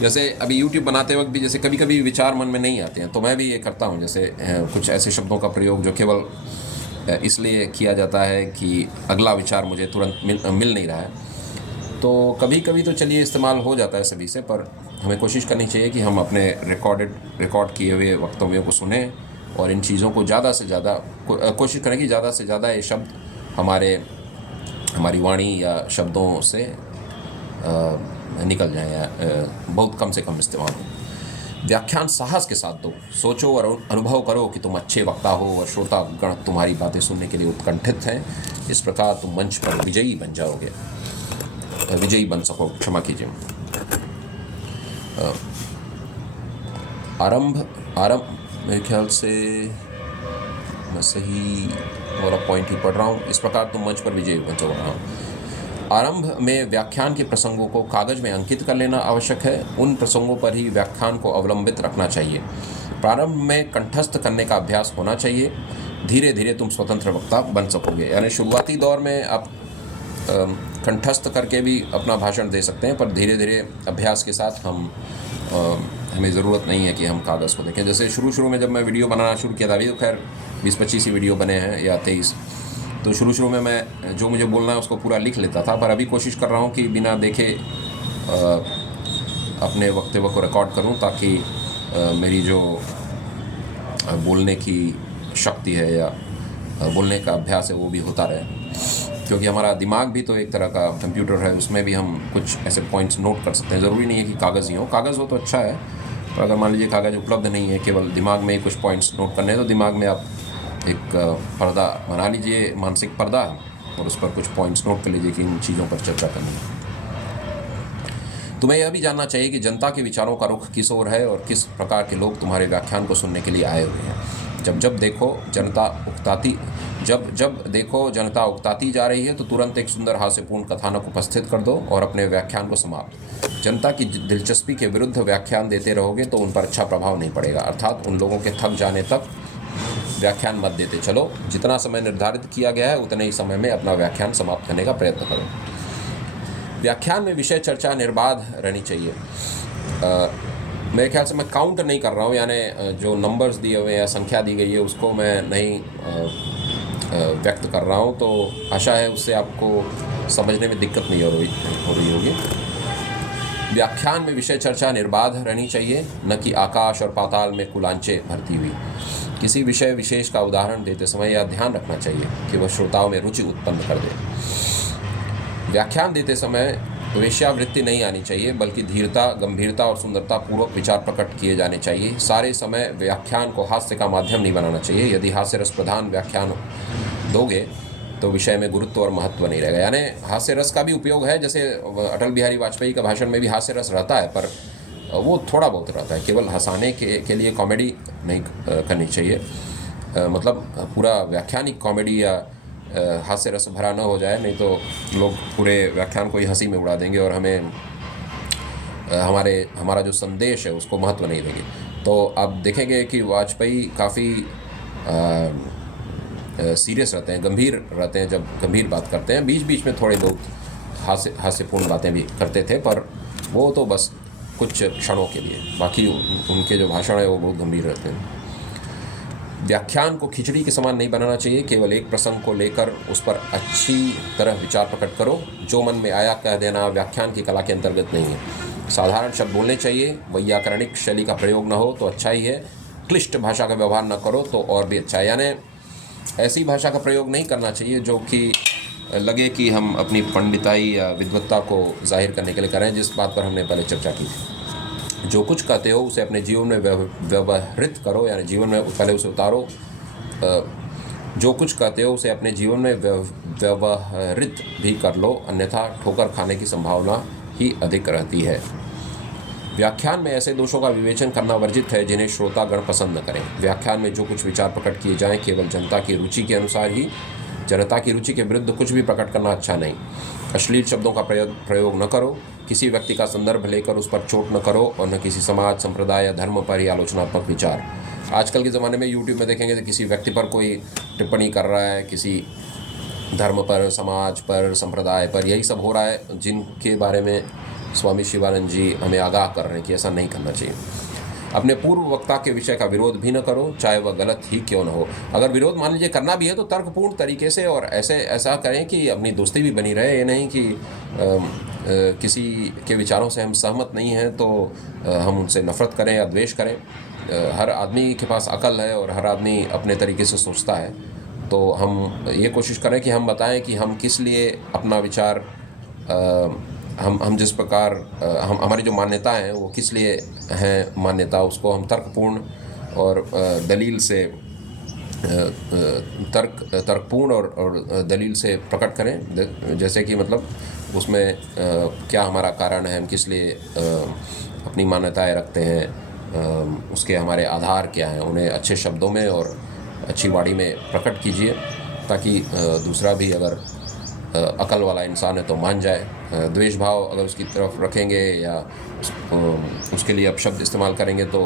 जैसे अभी YouTube बनाते वक्त भी जैसे कभी कभी विचार मन में नहीं आते हैं तो मैं भी ये करता हूँ। जैसे कुछ ऐसे शब्दों का प्रयोग जो केवल इसलिए किया जाता है कि अगला विचार मुझे तुरंत मिल नहीं रहा है, तो कभी कभी तो चलिए इस्तेमाल हो जाता है सभी से, पर हमें कोशिश करनी चाहिए कि हम अपने रिकॉर्ड किए हुए वक्तव्यों को सुने और इन चीज़ों को ज़्यादा से ज़्यादा कोशिश करें कि ज़्यादा से ज़्यादा ये शब्द हमारी वाणी या शब्दों से निकल जाए या बहुत कम से कम इस्तेमाल हो। व्याख्यान साहस के साथ दो। सोचो और अनुभव करो कि तुम अच्छे वक्ता हो और श्रोता गण तुम्हारी बातें सुनने के लिए उत्कंठित हैं। इस प्रकार तुम मंच पर विजयी बन सको। क्षमा कीजिए। आरंभ मेरे ख्याल से मैं सही वाला पॉइंट ही पढ़ रहा हूँ। इस प्रकार तुम मंच पर विजयी बन सको। आरंभ में व्याख्यान के प्रसंगों को कागज में अंकित कर लेना आवश्यक है। उन प्रसंगों पर ही व्याख्यान को अवलंबित रखना चाहिए। प्रारंभ में कंठस्थ करने का अभ्यास होना चाहिए। धीरे धीरे तुम स्वतंत्र वक्ता बन सकोगे। यानी शुरुआती दौर में आप कंठस्थ करके भी अपना भाषण दे सकते हैं, पर धीरे धीरे अभ्यास के साथ हमें ज़रूरत नहीं है कि हम कागज़ को देखें। जैसे शुरू में जब मैं वीडियो बनाना शुरू किया था, अभी तो खैर 20-25 ही वीडियो बने हैं या 23, तो शुरू में मैं जो मुझे बोलना है उसको पूरा लिख लेता था, पर अभी कोशिश कर रहा हूँ कि बिना देखे अपने वक्तव्य को रिकॉर्ड करूँ, ताकि मेरी जो बोलने की शक्ति है या बोलने का अभ्यास है वो भी होता रहे। क्योंकि हमारा दिमाग भी तो एक तरह का कंप्यूटर है, उसमें भी हम कुछ ऐसे पॉइंट्स नोट कर सकते हैं। ज़रूरी नहीं है कि कागज़ ही हो, कागज़ हो तो अच्छा है, पर अगर मान लीजिए कागज़ उपलब्ध नहीं है, केवल दिमाग में ही कुछ पॉइंट्स नोट करने हैं, तो दिमाग में आप एक पर्दा बना लीजिए, मानसिक पर्दा, और उस पर कुछ पॉइंट्स नोट कर लीजिए कि इन चीज़ों पर चर्चा करनी है। तुम्हें यह भी जानना चाहिए कि जनता के विचारों का रुख किस ओर है और किस प्रकार के लोग तुम्हारे व्याख्यान को सुनने के लिए आए हुए हैं। जब देखो जनता उकताती जा रही है तो तुरंत एक सुंदर हास्यपूर्ण कथानक उपस्थित कर दो और अपने व्याख्यान को समाप्त। जनता की दिलचस्पी के विरुद्ध व्याख्यान देते रहोगे तो उन पर अच्छा प्रभाव नहीं पड़ेगा, अर्थात उन लोगों के थक जाने तक व्याख्यान मत देते चलो। जितना समय निर्धारित किया गया है उतने ही समय में अपना व्याख्यान समाप्त करने का प्रयत्न करो। व्याख्यान में विषय चर्चा निर्बाध रहनी चाहिए। मेरे ख्याल से मैं काउंट नहीं कर रहा हूँ, यानी जो नंबर्स दिए हुए या संख्या दी गई है उसको मैं नहीं व्यक्त कर रहा हूँ, तो आशा है उससे आपको समझने में दिक्कत नहीं हो रही होगी। व्याख्यान में विषय चर्चा निर्बाध रहनी चाहिए, न कि आकाश और पाताल में कुलांचे भरती हुई। किसी विषय विशेष का उदाहरण देते समय यह ध्यान रखना चाहिए कि वह श्रोताओं में रुचि उत्पन्न कर दे। व्याख्यान देते समय वेश्यावृत्ति नहीं आनी चाहिए, बल्कि धीरता, गंभीरता और सुंदरता पूर्वक विचार प्रकट किए जाने चाहिए। सारे समय व्याख्यान को हास्य का माध्यम नहीं बनाना चाहिए। यदि हास्य रस प्रधान व्याख्यान दोगे तो विषय में गुरुत्व और महत्व नहीं रहेगा। यानी हास्य रस का भी उपयोग है, जैसे अटल बिहारी वाजपेयी का भाषण में भी हास्य रस रहता है, पर वो थोड़ा बहुत रहता है। केवल हंसाने के लिए कॉमेडी नहीं करनी चाहिए। मतलब पूरा व्याख्यान ही कॉमेडी या हास्य रस भरा न हो जाए, नहीं तो लोग पूरे व्याख्यान को ही हंसी में उड़ा देंगे और हमें हमारा जो संदेश है उसको महत्व नहीं देंगे। तो आप देखेंगे कि वाजपेयी काफ़ी सीरियस रहते हैं, गंभीर रहते हैं जब गंभीर बात करते हैं। बीच बीच में थोड़े बहुत हास्यपूर्ण बातें भी करते थे, पर वो तो बस कुछ क्षणों के लिए। बाकी उनके जो भाषण है वो बहुत गंभीर रहते हैं। व्याख्यान को खिचड़ी के समान नहीं बनाना चाहिए। केवल एक प्रसंग को लेकर उस पर अच्छी तरह विचार प्रकट करो। जो मन में आया कह देना व्याख्यान की कला के अंतर्गत नहीं है। साधारण शब्द बोलने चाहिए। वैयाकरणिक शैली का प्रयोग न हो तो अच्छा ही है। क्लिष्ट भाषा का व्यवहार न करो तो और भी अच्छा है। यानी ऐसी भाषा का प्रयोग नहीं करना चाहिए जो कि लगे कि हम अपनी पंडिताई या विद्वत्ता को जाहिर करने के लिए करें, जिस बात पर हमने पहले चर्चा की थी। जो कुछ कहते हो उसे अपने जीवन में व्यवहृत करो, यानी जीवन में पहले उसे उतारो। जो कुछ कहते हो उसे अपने जीवन में व्यवहृत भी कर लो, अन्यथा ठोकर खाने की संभावना ही अधिक रहती है। व्याख्यान में ऐसे दोषों का विवेचन करना वर्जित है जिन्हें श्रोतागण पसंद न करें। व्याख्यान में जो कुछ विचार प्रकट किए जाएं केवल जनता की रुचि के अनुसार ही। जनता की रुचि के विरुद्ध कुछ भी प्रकट करना अच्छा नहीं। अश्लील शब्दों का प्रयोग न करो। किसी व्यक्ति का संदर्भ लेकर उस पर चोट न करो और न किसी समाज, संप्रदाय या धर्म पर ही आलोचनात्मक विचार। आजकल के ज़माने में यूट्यूब में देखेंगे तो किसी व्यक्ति पर कोई टिप्पणी कर रहा है, किसी धर्म पर, समाज पर, संप्रदाय पर, यही सब हो रहा है, जिनके बारे में स्वामी शिवानंद जी हमें आगाह कर रहे हैं कि ऐसा नहीं करना चाहिए। अपने पूर्व वक्ता के विषय का विरोध भी न करो, चाहे वह गलत ही क्यों न हो। अगर विरोध मान लीजिए करना भी है तो तर्कपूर्ण तरीके से, और ऐसा करें कि अपनी दोस्ती भी बनी रहे। ये नहीं कि किसी के विचारों से हम सहमत नहीं हैं तो हम उनसे नफ़रत करें या द्वेष करें। हर आदमी के पास अकल है और हर आदमी अपने तरीके से सोचता है। तो हम ये कोशिश करें कि हम बताएं कि हम किस लिए अपना विचार, हम जिस प्रकार हमारी जो मान्यता हैं वो किस लिए हैं मान्यता, उसको हम तर्कपूर्ण और दलील से तर्कपूर्ण और दलील से प्रकट करें। जैसे कि मतलब उसमें क्या हमारा कारण है, हम किस लिए अपनी मान्यताएं रखते हैं, उसके हमारे आधार क्या हैं, उन्हें अच्छे शब्दों में और अच्छी वाणी में प्रकट कीजिए, ताकि दूसरा भी अगर अकल वाला इंसान है तो मान जाए। द्वेष भाव अगर उसकी तरफ रखेंगे या उसके लिए अपशब्द इस्तेमाल करेंगे तो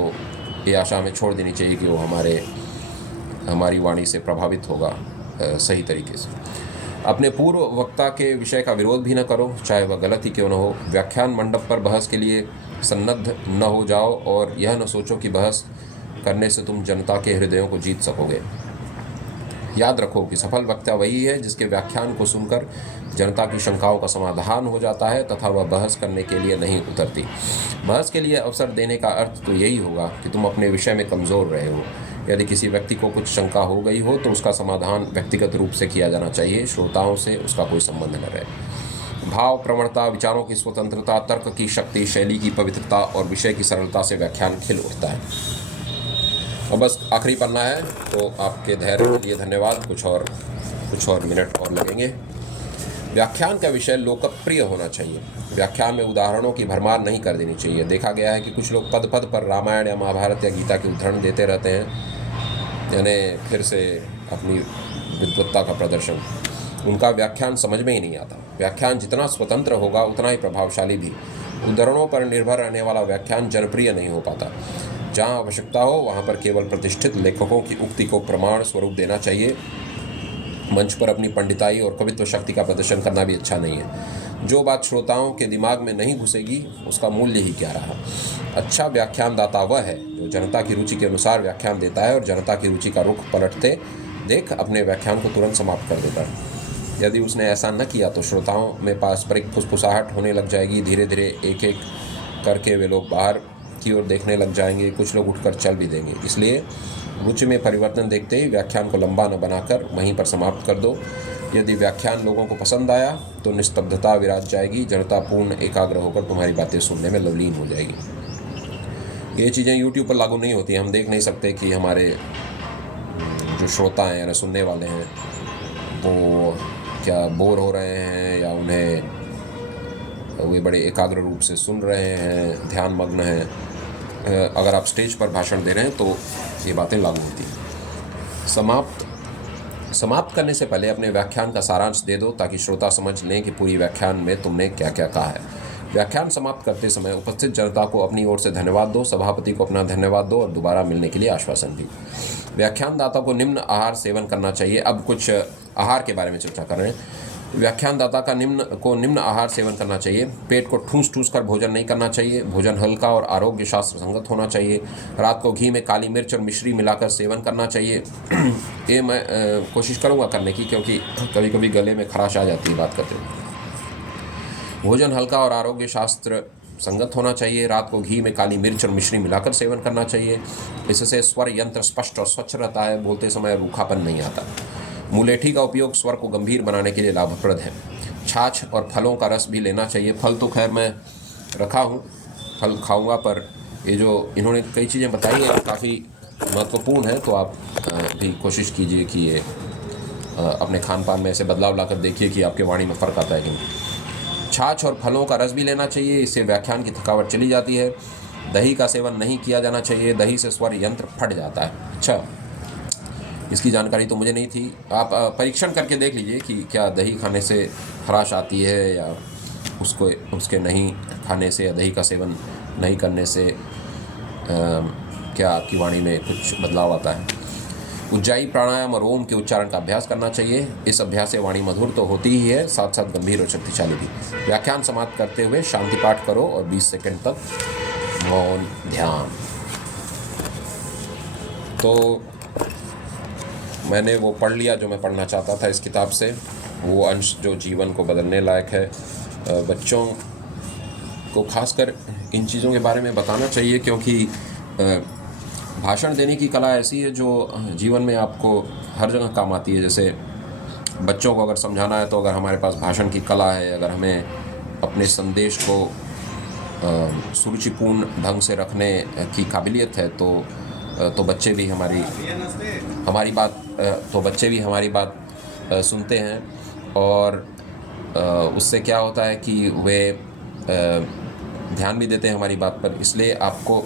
ये आशा हमें छोड़ देनी चाहिए कि वो हमारी वाणी से प्रभावित होगा सही तरीके से। अपने पूर्व वक्ता के विषय का विरोध भी न करो, चाहे वह गलत ही क्यों न हो। व्याख्यान मंडप पर बहस के लिए सन्नद्ध न हो जाओ और यह न सोचो कि बहस करने से तुम जनता के हृदयों को जीत सकोगे। याद रखो कि सफल वक्ता वही है जिसके व्याख्यान को सुनकर जनता की शंकाओं का समाधान हो जाता है तथा वह बहस करने के लिए नहीं उतरती। बहस के लिए अवसर देने का अर्थ तो यही होगा कि तुम अपने विषय में कमज़ोर रहे हो। यदि किसी व्यक्ति को कुछ शंका हो गई हो तो उसका समाधान व्यक्तिगत रूप से किया जाना चाहिए, श्रोताओं से उसका कोई संबंध न रहे। भाव, प्रवणता, विचारों की स्वतंत्रता, तर्क की शक्ति, शैली की पवित्रता और विषय की सरलता से व्याख्यान खिल उठता है। और बस आखिरी पन्ना है, तो आपके धैर्य के लिए धन्यवाद। कुछ और मिनट और लगेंगे। व्याख्यान का विषय लोकप्रिय होना चाहिए। व्याख्यान में उदाहरणों की भरमार नहीं कर देनी चाहिए। देखा गया है कि कुछ लोग पद पद पर रामायण या महाभारत या गीता के उदाहरण देते रहते हैं, यानी फिर से अपनी विद्वत्ता का प्रदर्शन। उनका व्याख्यान समझ में ही नहीं आता। व्याख्यान जितना स्वतंत्र होगा उतना ही प्रभावशाली भी। उदाहरणों पर निर्भर रहने वाला व्याख्यान जनप्रिय नहीं हो पाता। जहाँ आवश्यकता हो वहाँ पर केवल प्रतिष्ठित लेखकों की उक्ति को प्रमाण स्वरूप देना चाहिए। मंच पर अपनी पंडिताई और कवित्व शक्ति का प्रदर्शन करना भी अच्छा नहीं है। जो बात श्रोताओं के दिमाग में नहीं घुसेगी उसका मूल्य ही क्या रहा। अच्छा व्याख्यानदाता वह है जो जनता की रुचि के अनुसार व्याख्यान देता है और जनता की रुचि का रुख पलटते देख अपने व्याख्यान को तुरंत समाप्त कर देता है। यदि उसने ऐसा न किया तो श्रोताओं में पारस्परिक फुसफुसाहट होने लग जाएगी। धीरे धीरे एक एक करके वे लोग बाहर की ओर देखने लग जाएंगे, कुछ लोग उठकर चल भी देंगे। इसलिए रुचि में परिवर्तन देखते ही व्याख्यान को लंबा न बनाकर वहीं पर समाप्त कर दो। यदि व्याख्यान लोगों को पसंद आया तो निस्तब्धता विराज जाएगी, जनता पूर्ण एकाग्र होकर तुम्हारी बातें सुनने में लवलीन हो जाएगी। ये चीज़ें यूट्यूब पर लागू नहीं होती। हम देख नहीं सकते कि हमारे जो श्रोता हैं या सुनने वाले हैं वो क्या बोर हो रहे हैं या उन्हें वे बड़े एकाग्र रूप से सुन रहे हैं, ध्यान मग्न हैं। अगर आप स्टेज पर भाषण दे रहे हैं तो ये बातें लागू होती हैं। समाप्त करने से पहले अपने व्याख्यान का सारांश दे दो ताकि श्रोता समझ लें कि पूरी व्याख्यान में तुमने क्या क्या कहा है। व्याख्यान समाप्त करते समय उपस्थित जनता को अपनी ओर से धन्यवाद दो, सभापति को अपना धन्यवाद दो और दोबारा मिलने के लिए आश्वासन भी। व्याख्यानदाता को निम्न आहार सेवन करना चाहिए। अब कुछ आहार के बारे में चर्चा कर रहे हैं। व्याख्यानदाता का निम्न आहार सेवन करना चाहिए। पेट को ठूस ठूस कर भोजन नहीं करना चाहिए। भोजन हल्का और आरोग्य शास्त्र संगत होना चाहिए। रात को घी में काली मिर्च और मिश्री मिलाकर सेवन करना चाहिए। ये मैं कोशिश करूँगा करने की, क्योंकि कभी कभी गले में खराश आ जाती है बात करते हुए। भोजन हल्का और आरोग्य शास्त्र संगत होना चाहिए। रात को घी में काली मिर्च और मिश्री मिलाकर सेवन करना चाहिए। इससे स्वर यंत्र स्पष्ट और स्वच्छ रहता है, बोलते समय रूखापन नहीं आता। मुलेठी का उपयोग स्वर को गंभीर बनाने के लिए लाभप्रद है। छाछ और फलों का रस भी लेना चाहिए। फल तो खैर मैं रखा हूँ, फल खाऊंगा, पर ये जो इन्होंने कई चीज़ें बताई हैं काफ़ी महत्वपूर्ण है, तो आप भी कोशिश कीजिए कि ये अपने खान पान में ऐसे बदलाव लाकर देखिए कि आपके वाणी में फ़र्क आता है कि नहीं। छाछ और फलों का रस भी लेना चाहिए, इससे व्याख्यान की थकावट चली जाती है। दही का सेवन नहीं किया जाना चाहिए, दही से स्वर यंत्र फट जाता है। अच्छा, इसकी जानकारी तो मुझे नहीं थी। आप परीक्षण करके देख लीजिए कि क्या दही खाने से खराश आती है या उसके नहीं खाने से या दही का सेवन नहीं करने से क्या आपकी वाणी में कुछ बदलाव आता है। उज्जाई प्राणायाम और ओम के उच्चारण का अभ्यास करना चाहिए। इस अभ्यास से वाणी मधुर तो होती ही है, साथ साथ गंभीर और शक्तिशाली भी। व्याख्यान समाप्त करते हुए शांति पाठ करो और 20 सेकंड तक मौन ध्यान। तो मैंने वो पढ़ लिया जो मैं पढ़ना चाहता था इस किताब से, वो अंश जो जीवन को बदलने लायक है। बच्चों को खासकर इन चीज़ों के बारे में बताना चाहिए, क्योंकि भाषण देने की कला ऐसी है जो जीवन में आपको हर जगह काम आती है। जैसे बच्चों को अगर समझाना है तो अगर हमारे पास भाषण की कला है, अगर हमें अपने संदेश को सुरुचिपूर्ण ढंग से रखने की काबिलियत है तो बच्चे भी हमारी बात सुनते हैं। और उससे क्या होता है कि वे ध्यान भी देते हैं हमारी बात पर। इसलिए आपको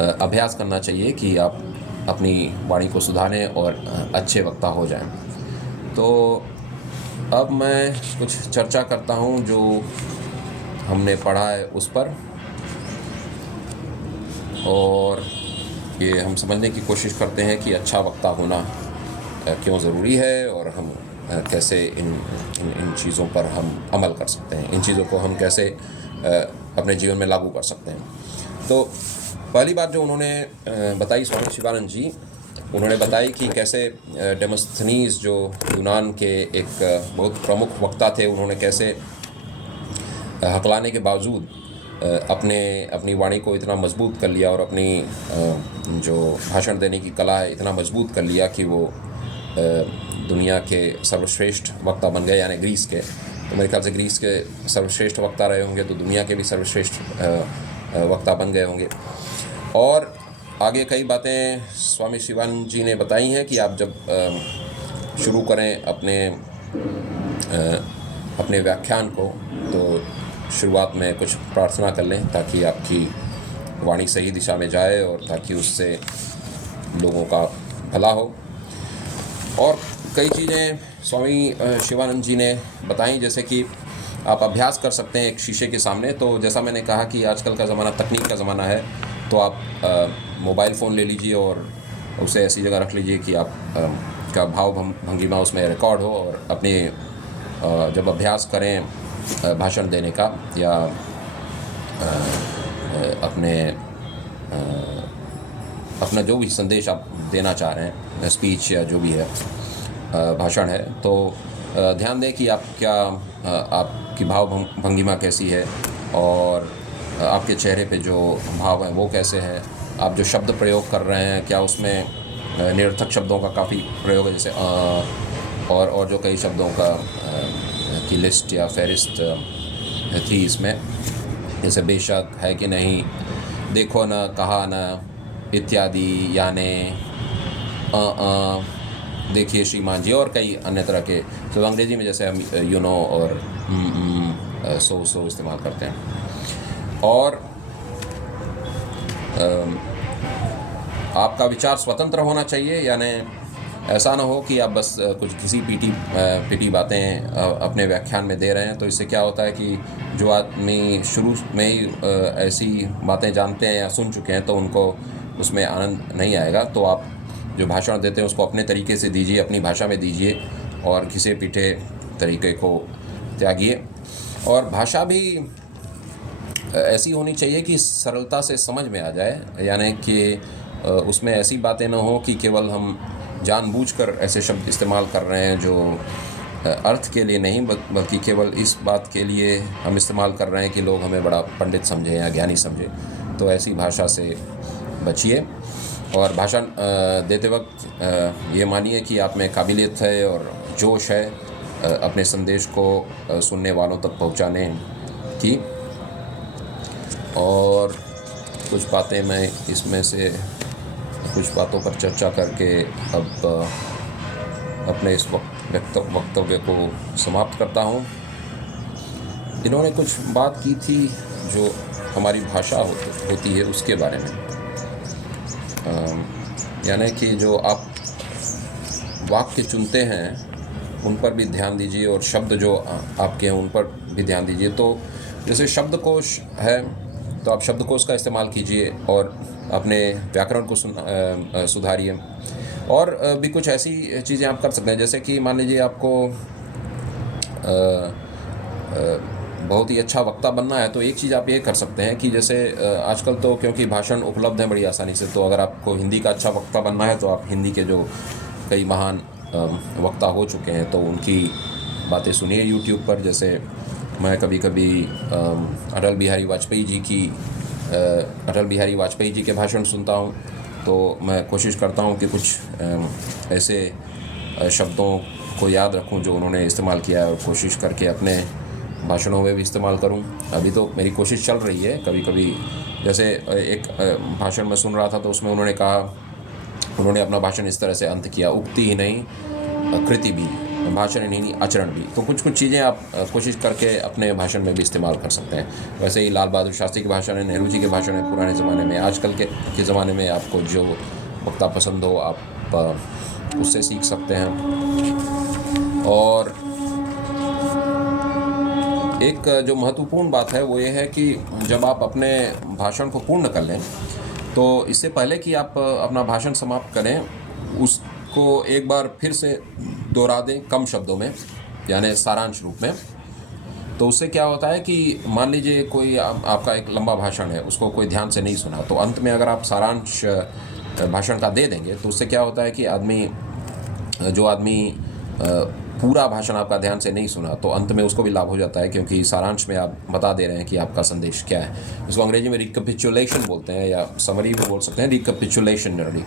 अभ्यास करना चाहिए कि आप अपनी वाणी को सुधारें और अच्छे वक्ता हो जाएं। तो अब मैं कुछ चर्चा करता हूं जो हमने पढ़ा है उस पर, और ये हम समझने की कोशिश करते हैं कि अच्छा वक्ता होना क्यों ज़रूरी है और हम कैसे इन चीज़ों पर हम अमल कर सकते हैं, इन चीज़ों को हम कैसे अपने जीवन में लागू कर सकते हैं। तो पहली बात जो उन्होंने बताई स्वामी शिवानंद जी, उन्होंने बताई कि कैसे डेमोस्थनीज जो यूनान के एक बहुत प्रमुख वक्ता थे, उन्होंने कैसे हकलाने के बावजूद अपनी वाणी को इतना मजबूत कर लिया और अपनी जो भाषण देने की कला है इतना मजबूत कर लिया कि वो दुनिया के सर्वश्रेष्ठ वक्ता बन गए, यानी ग्रीस के। तो मेरे ख्याल से ग्रीस के सर्वश्रेष्ठ वक्ता रहे होंगे तो दुनिया के भी सर्वश्रेष्ठ वक्ता बन गए होंगे। और आगे कई बातें स्वामी शिवानंद जी ने बताई हैं कि आप जब शुरू करें अपने व्याख्यान को तो शुरुआत में कुछ प्रार्थना कर लें ताकि आपकी वाणी सही दिशा में जाए और ताकि उससे लोगों का भला हो। और कई चीज़ें स्वामी शिवानंद जी ने बताई, जैसे कि आप अभ्यास कर सकते हैं एक शीशे के सामने। तो जैसा मैंने कहा कि आजकल का ज़माना तकनीक का ज़माना है, तो आप मोबाइल फ़ोन ले लीजिए और उसे ऐसी जगह रख लीजिए कि आप का भाव भंगिमा उसमें रिकॉर्ड हो, और अपने जब अभ्यास करें भाषण देने का या अपना जो भी संदेश आप देना चाह रहे हैं, स्पीच या जो भी है भाषण है, तो ध्यान दें कि आपकी भाव भंगिमा कैसी है और आपके चेहरे पे जो भाव हैं वो कैसे हैं, आप जो शब्द प्रयोग कर रहे हैं क्या उसमें निरर्थक शब्दों का काफ़ी प्रयोग है, जैसे और जो कई शब्दों का की लिस्ट या फहरिस्त थी इसमें, जैसे बेशक, है कि नहीं, देखो न, कहा न, इत्यादि, यानी देखिए श्रीमान जी, और कई अन्य तरह के। तो अंग्रेज़ी में जैसे हम यू नो और सो इस्तेमाल करते हैं। और आपका विचार स्वतंत्र होना चाहिए, यानी ऐसा ना हो कि आप बस कुछ किसी पीटी बातें अपने व्याख्यान में दे रहे हैं। तो इससे क्या होता है कि जो आदमी शुरू में ही ऐसी बातें जानते हैं या सुन चुके हैं तो उनको उसमें आनंद नहीं आएगा। तो आप जो भाषण देते हैं उसको अपने तरीके से दीजिए, अपनी भाषा में दीजिए, और घिसे पीटे तरीके को त्यागिए। और भाषा भी ऐसी होनी चाहिए कि सरलता से समझ में आ जाए, यानी कि उसमें ऐसी बातें ना हो कि केवल हम जानबूझकर ऐसे शब्द इस्तेमाल कर रहे हैं जो अर्थ के लिए नहीं, बल्कि केवल इस बात के लिए हम इस्तेमाल कर रहे हैं कि लोग हमें बड़ा पंडित समझें या ज्ञानी समझें। तो ऐसी भाषा से बचिए। और भाषण देते वक्त ये मानिए कि आप में काबिलियत है और जोश है अपने संदेश को सुनने वालों तक पहुंचाने की। और कुछ बातें मैं इसमें से कुछ बातों पर चर्चा करके अब अपने इस वक्तव्य को समाप्त करता हूँ। इन्होंने कुछ बात की थी जो हमारी भाषा होती है उसके बारे में, यानी कि जो आप वाक्य चुनते हैं उन पर भी ध्यान दीजिए, और शब्द जो आपके हैं उन पर भी ध्यान दीजिए। तो जैसे शब्दकोश है तो आप शब्दकोश का इस्तेमाल कीजिए और अपने व्याकरण को सुधारिए। और भी कुछ ऐसी चीज़ें आप कर सकते हैं, जैसे कि मान लीजिए आपको बहुत ही अच्छा वक्ता बनना है, तो एक चीज़ आप ये कर सकते हैं कि जैसे आजकल तो क्योंकि भाषण उपलब्ध हैं बड़ी आसानी से, तो अगर आपको हिंदी का अच्छा वक्ता बनना है तो आप हिंदी के जो कई महान वक्ता हो चुके हैं तो उनकी बातें सुनिए यूट्यूब पर। जैसे मैं कभी कभी अटल बिहारी वाजपेयी जी के भाषण सुनता हूँ, तो मैं कोशिश करता हूँ कि कुछ ऐसे शब्दों को याद रखूँ जो उन्होंने इस्तेमाल किया है, और कोशिश करके अपने भाषणों में भी इस्तेमाल करूं। अभी तो मेरी कोशिश चल रही है। कभी कभी जैसे एक भाषण में सुन रहा था तो उसमें उन्होंने अपना भाषण इस तरह से अंत किया, उक्ति ही नहीं कृति भी, भाषण ही नहीं आचरण भी। तो कुछ चीज़ें आप कोशिश करके अपने भाषण में भी इस्तेमाल कर सकते हैं। वैसे ही लाल बहादुर शास्त्री के भाषण है, नेहरू जी के भाषण है पुराने ज़माने में, आजकल के ज़माने में आपको जो वक्ता पसंद हो आप उससे सीख सकते हैं। और एक जो महत्वपूर्ण बात है वो ये है कि जब आप अपने भाषण को पूर्ण कर लें तो इससे पहले कि आप अपना भाषण समाप्त करें उसको एक बार फिर से दोहरा दें कम शब्दों में, यानी सारांश रूप में। तो उससे क्या होता है कि मान लीजिए कोई आपका एक लंबा भाषण है, उसको कोई ध्यान से नहीं सुना, तो अंत में अगर आप सारांश भाषण का दे देंगे तो उससे क्या होता है कि जो आदमी पूरा भाषण आपका ध्यान से नहीं सुना तो अंत में उसको भी लाभ हो जाता है, क्योंकि सारांश में आप बता दे रहे हैं कि आपका संदेश क्या है। इसको अंग्रेजी में रिकैपिचुलेशन बोलते हैं, या समरी भी बोल सकते हैं, रिकैपिचुलेशन जनरली।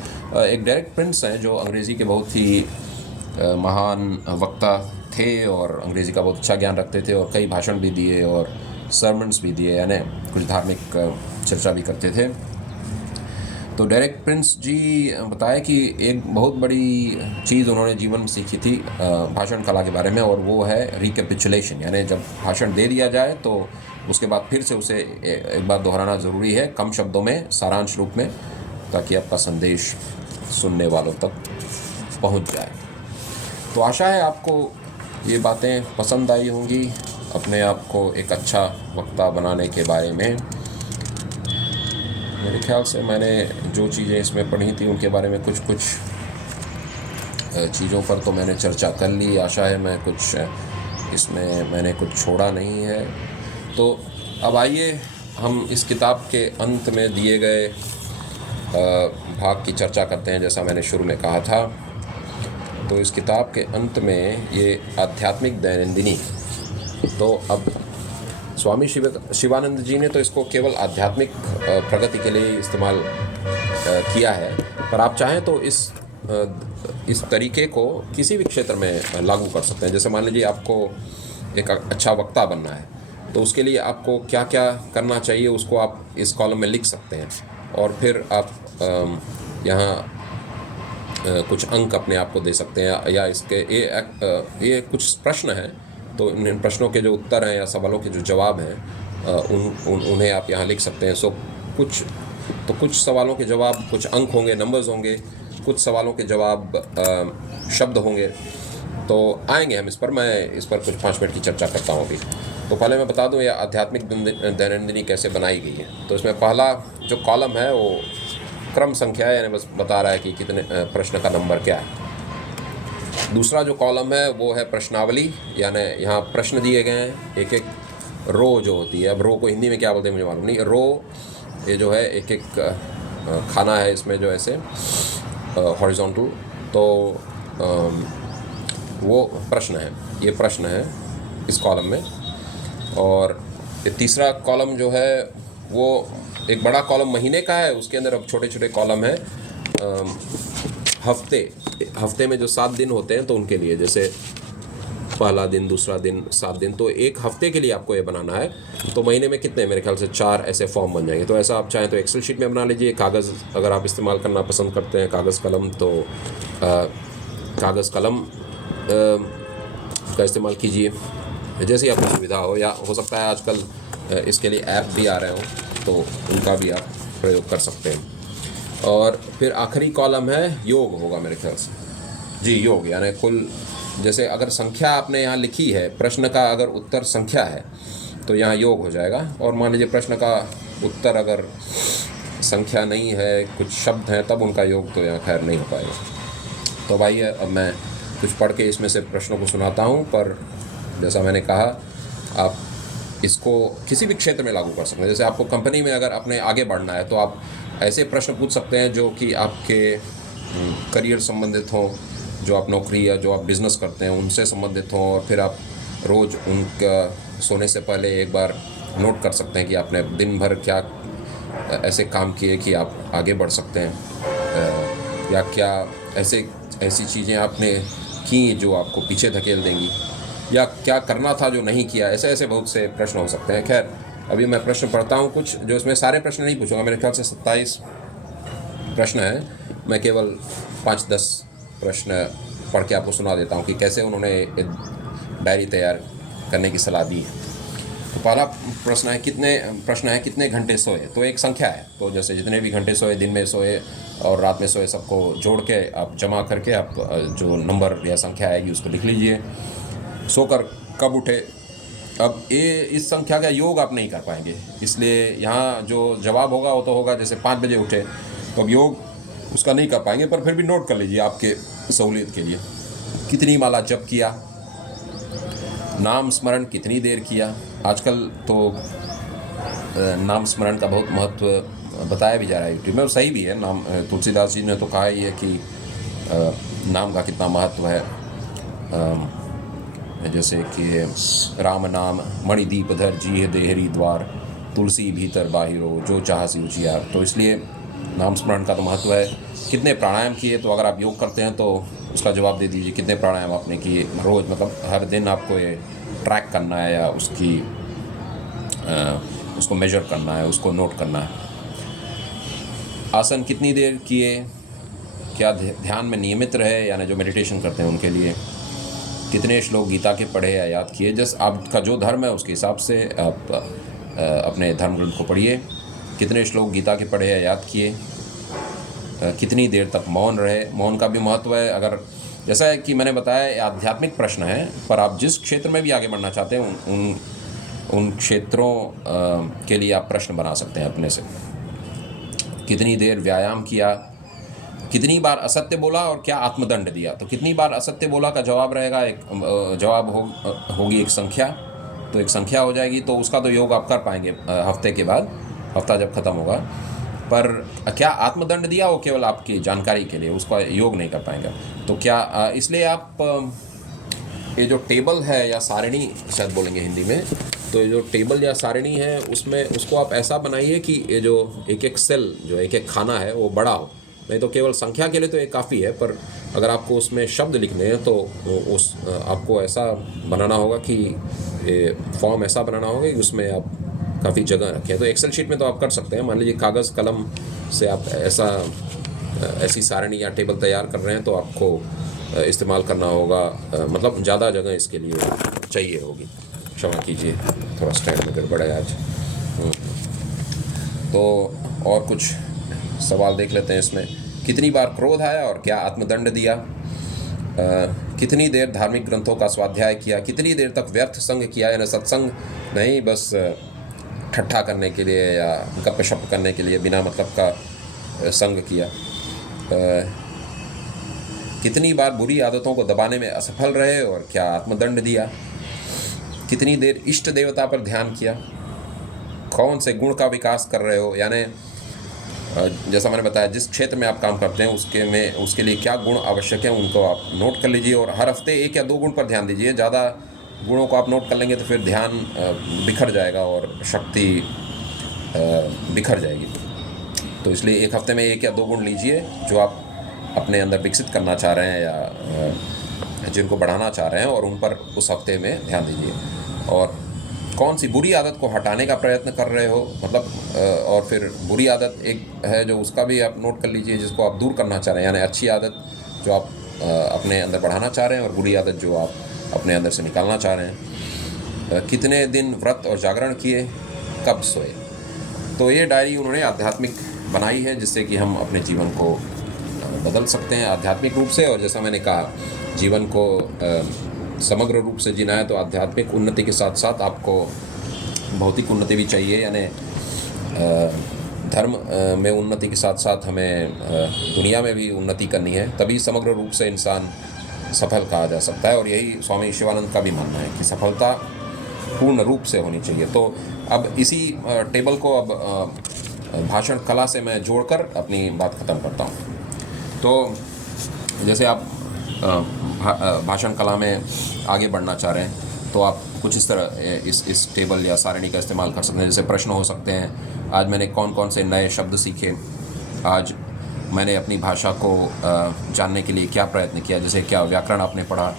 एक डायरेक्ट प्रिंस हैं जो अंग्रेज़ी के बहुत ही महान वक्ता थे और अंग्रेज़ी का बहुत अच्छा ज्ञान रखते थे, और कई भाषण भी दिए और सरमन्स भी दिए, यानी कुछ धार्मिक चर्चा भी करते थे। तो डायरेक्ट प्रिंस जी बताए कि एक बहुत बड़ी चीज़ उन्होंने जीवन में सीखी थी भाषण कला के बारे में, और वो है रिकैपिचुलेशन, यानी जब भाषण दे दिया जाए तो उसके बाद फिर से उसे एक बार दोहराना ज़रूरी है कम शब्दों में, सारांश रूप में, ताकि आपका संदेश सुनने वालों तक पहुंच जाए। तो आशा है आपको ये बातें पसंद आई होंगी अपने आप को एक अच्छा वक्ता बनाने के बारे में। मेरे ख्याल से मैंने जो चीज़ें इसमें पढ़ी थी उनके बारे में कुछ चीज़ों पर तो मैंने चर्चा कर ली। आशा है मैंने कुछ छोड़ा नहीं है। तो अब आइए हम इस किताब के अंत में दिए गए भाग की चर्चा करते हैं, जैसा मैंने शुरू में कहा था। तो इस किताब के अंत में ये आध्यात्मिक दैनंदिनी, तो अब शिवानंद जी ने तो इसको केवल आध्यात्मिक प्रगति के लिए इस्तेमाल किया है, पर आप चाहें तो इस तरीके को किसी भी क्षेत्र में लागू कर सकते हैं। जैसे मान लीजिए आपको एक अच्छा वक्ता बनना है, तो उसके लिए आपको क्या क्या करना चाहिए उसको आप इस कॉलम में लिख सकते हैं, और फिर आप यहाँ कुछ अंक अपने आप को दे सकते हैं, या इसके ये कुछ प्रश्न हैं, तो इन प्रश्नों के जो उत्तर हैं या सवालों के जो जवाब हैं उन्हें आप यहाँ लिख सकते हैं। कुछ सवालों के जवाब, कुछ अंक होंगे, नंबर्स होंगे, कुछ सवालों के जवाब शब्द होंगे। तो आएंगे हम मैं इस पर कुछ 5 मिनट की चर्चा करता हूँ अभी। तो पहले मैं बता दूँ यह आध्यात्मिक दैनंदिनी कैसे बनाई गई है। तो इसमें पहला जो कॉलम है वो क्रम संख्या है, यानी बस बता रहा है कि कितने प्रश्न का नंबर क्या है। दूसरा जो कॉलम है वो है प्रश्नावली, यानी यहाँ प्रश्न दिए गए हैं, एक एक रो जो होती है। अब रो को हिंदी में क्या बोलते हैं मुझे मालूम नहीं। रो ये जो है एक एक खाना है, इसमें जो ऐसे हॉरिजॉन्टल, तो वो प्रश्न है, ये प्रश्न है इस कॉलम में। और ये तीसरा कॉलम जो है वो एक बड़ा कॉलम महीने का है, उसके अंदर अब छोटे छोटे कॉलम है हफ्ते में जो 7 दिन होते हैं तो उनके लिए, जैसे पहला दिन, दूसरा दिन, 7 दिन, तो एक हफ्ते के लिए आपको ये बनाना है। तो महीने में कितने, मेरे ख्याल से 4 ऐसे फॉर्म बन जाएंगे। तो ऐसा आप चाहें तो एक्सेल शीट में बना लीजिए। कागज़ अगर आप इस्तेमाल करना पसंद करते हैं, कागज़ कलम, तो कागज़ कलम का इस्तेमाल कीजिए, जैसे ही आपको सुविधा हो। या हो सकता है आजकल इसके लिए ऐप भी आ रहे हों, तो उनका भी आप प्रयोग कर सकते हैं। और फिर आखिरी कॉलम है योग होगा मेरे ख्याल से जी, योग, यानी कुल, जैसे अगर संख्या आपने यहाँ लिखी है, प्रश्न का अगर उत्तर संख्या है तो यहाँ योग हो जाएगा। और मान लीजिए प्रश्न का उत्तर अगर संख्या नहीं है, कुछ शब्द हैं, तब उनका योग तो यहाँ खैर नहीं हो पाएगा। तो भाई अब मैं कुछ पढ़ के इसमें से प्रश्नों को सुनाता हूँ, पर जैसा मैंने कहा आप इसको किसी भी क्षेत्र में लागू कर सकते हैं। जैसे आपको कंपनी में अगर अपने आगे बढ़ना है तो आप ऐसे प्रश्न पूछ सकते हैं जो कि आपके करियर संबंधित हों, जो आप नौकरी या जो आप बिज़नेस करते हैं उनसे संबंधित हों। और फिर आप रोज़ उनका सोने से पहले एक बार नोट कर सकते हैं कि आपने दिन भर क्या ऐसे काम किए कि आप आगे बढ़ सकते हैं, या क्या ऐसी चीज़ें आपने की जो आपको पीछे धकेल देंगी, या क्या करना था जो नहीं किया। ऐसे बहुत से प्रश्न हो सकते हैं। खैर अभी मैं प्रश्न पढ़ता हूँ कुछ, जो इसमें सारे प्रश्न नहीं पूछूंगा, मेरे ख्याल से 27 प्रश्न है। मैं केवल 5-10 प्रश्न पढ़ के आपको सुना देता हूँ कि कैसे उन्होंने डायरी तैयार करने की सलाह दी है। तो पहला प्रश्न है कितने घंटे सोए। तो एक संख्या है, तो जैसे जितने भी घंटे सोए, दिन में सोए और रात में सोए, सबको जोड़ के आप जमा करके आप जो नंबर या संख्या आएगी उसको लिख लीजिए। सोकर कब उठे। अब इस संख्या का योग आप नहीं कर पाएंगे, इसलिए यहाँ जो जवाब होगा वो तो होगा जैसे 5 बजे उठे, तो अब योग उसका नहीं कर पाएंगे, पर फिर भी नोट कर लीजिए आपके सहूलियत के लिए। कितनी माला जप किया, नाम स्मरण कितनी देर किया। आजकल तो नाम स्मरण का बहुत महत्व बताया भी जा रहा है यूट्यूब में, और सही भी है। नाम तुलसीदास जी ने तो कहा ही है कि नाम का कितना महत्व है। जैसे कि राम नाम मणिदीप धर जी देहरी द्वार, तुलसी भीतर बाहिरो जो चाहसी उजियार। तो इसलिए नाम स्मरण का तो महत्व है। कितने प्राणायाम किए, तो अगर आप योग करते हैं तो उसका जवाब दे दीजिए, कितने प्राणायाम आपने किए रोज़, मतलब हर दिन आपको ये ट्रैक करना है या उसको मेजर करना है, उसको नोट करना है। आसन कितनी देर किए, क्या ध्यान में नियमित रहे, यानी जो मेडिटेशन करते हैं उनके लिए। कितने श्लोक गीता के पढ़े या याद किए, जैसे आपका जो धर्म है उसके हिसाब से आप अपने धर्म ग्रंथ को पढ़िए। कितने श्लोक गीता के पढ़े या याद किए। कितनी देर तक मौन रहे। मौन का भी महत्व है। अगर जैसा है कि मैंने बताया आध्यात्मिक प्रश्न है, पर आप जिस क्षेत्र में भी आगे बढ़ना चाहते हैं उन क्षेत्रों के लिए आप प्रश्न बना सकते हैं अपने से। कितनी देर व्यायाम किया, कितनी बार असत्य बोला और क्या आत्मदंड दिया। तो कितनी बार असत्य बोला का जवाब रहेगा, एक जवाब होगी एक संख्या, तो एक संख्या हो जाएगी। तो उसका तो योग आप कर पाएंगे हफ्ते के बाद, हफ्ता जब ख़त्म होगा। पर क्या आत्मदंड दिया वो केवल आपकी जानकारी के लिए, उसका योग नहीं कर पाएंगे। तो क्या इसलिए आप ये जो टेबल है या सारिणी शायद बोलेंगे हिंदी में, तो ये जो टेबल या सारणी है उसमें उसको आप ऐसा बनाइए कि ये जो एक एक सेल, जो एक एक खाना है वो बड़ा हो। नहीं तो केवल संख्या के लिए तो ये काफ़ी है, पर अगर आपको उसमें शब्द लिखने हैं तो उस आपको ऐसा बनाना होगा कि ये फॉर्म ऐसा बनाना होगा कि उसमें आप काफ़ी जगह रखें। तो एक्सेल शीट में तो आप कर सकते हैं, मान लीजिए कागज़ कलम से आप ऐसी सारणी या टेबल तैयार कर रहे हैं तो आपको इस्तेमाल करना होगा, मतलब ज़्यादा जगह इसके लिए चाहिए होगी। क्षमा कीजिए, थोड़ा स्टैंड में गड़बड़ है आज। तो और कुछ सवाल देख लेते हैं इसमें। कितनी बार क्रोध आया और क्या आत्मदंड दिया? कितनी देर धार्मिक ग्रंथों का स्वाध्याय किया? कितनी देर तक व्यर्थ संग किया, यानी सत्संग नहीं, बस ठट्ठा करने के लिए या गप-शप करने के लिए बिना मतलब का संग किया? कितनी बार बुरी आदतों को दबाने में असफल रहे और क्या आत्मदंड दिया? कितनी देर इष्ट देवता पर ध्यान किया? कौन से गुण का विकास कर रहे हो, यानी जैसा मैंने बताया जिस क्षेत्र में आप काम करते हैं उसके लिए क्या गुण आवश्यक हैं उनको आप नोट कर लीजिए, और हर हफ्ते 1 या 2 गुण पर ध्यान दीजिए। ज़्यादा गुणों को आप नोट कर लेंगे तो फिर ध्यान बिखर जाएगा और शक्ति बिखर जाएगी। तो इसलिए 1 हफ्ते में 1 या 2 गुण लीजिए जो आप अपने अंदर विकसित करना चाह रहे हैं या जिनको बढ़ाना चाह रहे हैं, और उन पर उस हफ्ते में ध्यान दीजिए। और कौन सी बुरी आदत को हटाने का प्रयत्न कर रहे हो, मतलब और फिर बुरी आदत एक है जो उसका भी आप नोट कर लीजिए जिसको आप दूर करना चाह रहे हैं, यानी अच्छी आदत जो आप अपने अंदर बढ़ाना चाह रहे हैं और बुरी आदत जो आप अपने अंदर से निकालना चाह रहे हैं। कितने दिन व्रत और जागरण किए, कब सोए? तो ये डायरी उन्होंने आध्यात्मिक बनाई है जिससे कि हम अपने जीवन को बदल सकते हैं आध्यात्मिक रूप से। और जैसा मैंने कहा, जीवन को समग्र रूप से जीना है तो आध्यात्मिक उन्नति के साथ साथ आपको भौतिक उन्नति भी चाहिए, यानी धर्म में उन्नति के साथ साथ हमें दुनिया में भी उन्नति करनी है, तभी समग्र रूप से इंसान सफल कहा जा सकता है। और यही स्वामी शिवानंद का भी मानना है कि सफलता पूर्ण रूप से होनी चाहिए। तो अब इसी टेबल को अब भाषण कला से मैं जोड़कर अपनी बात ख़त्म करता हूँ। तो जैसे आप भाषण कला में आगे बढ़ना चाह रहे हैं तो आप कुछ इस तरह इस टेबल या सारणी का इस्तेमाल कर सकते हैं। जैसे प्रश्न हो सकते हैं, आज मैंने कौन कौन से नए शब्द सीखे, आज मैंने अपनी भाषा को जानने के लिए क्या प्रयत्न किया, जैसे क्या व्याकरण आपने पढ़ा,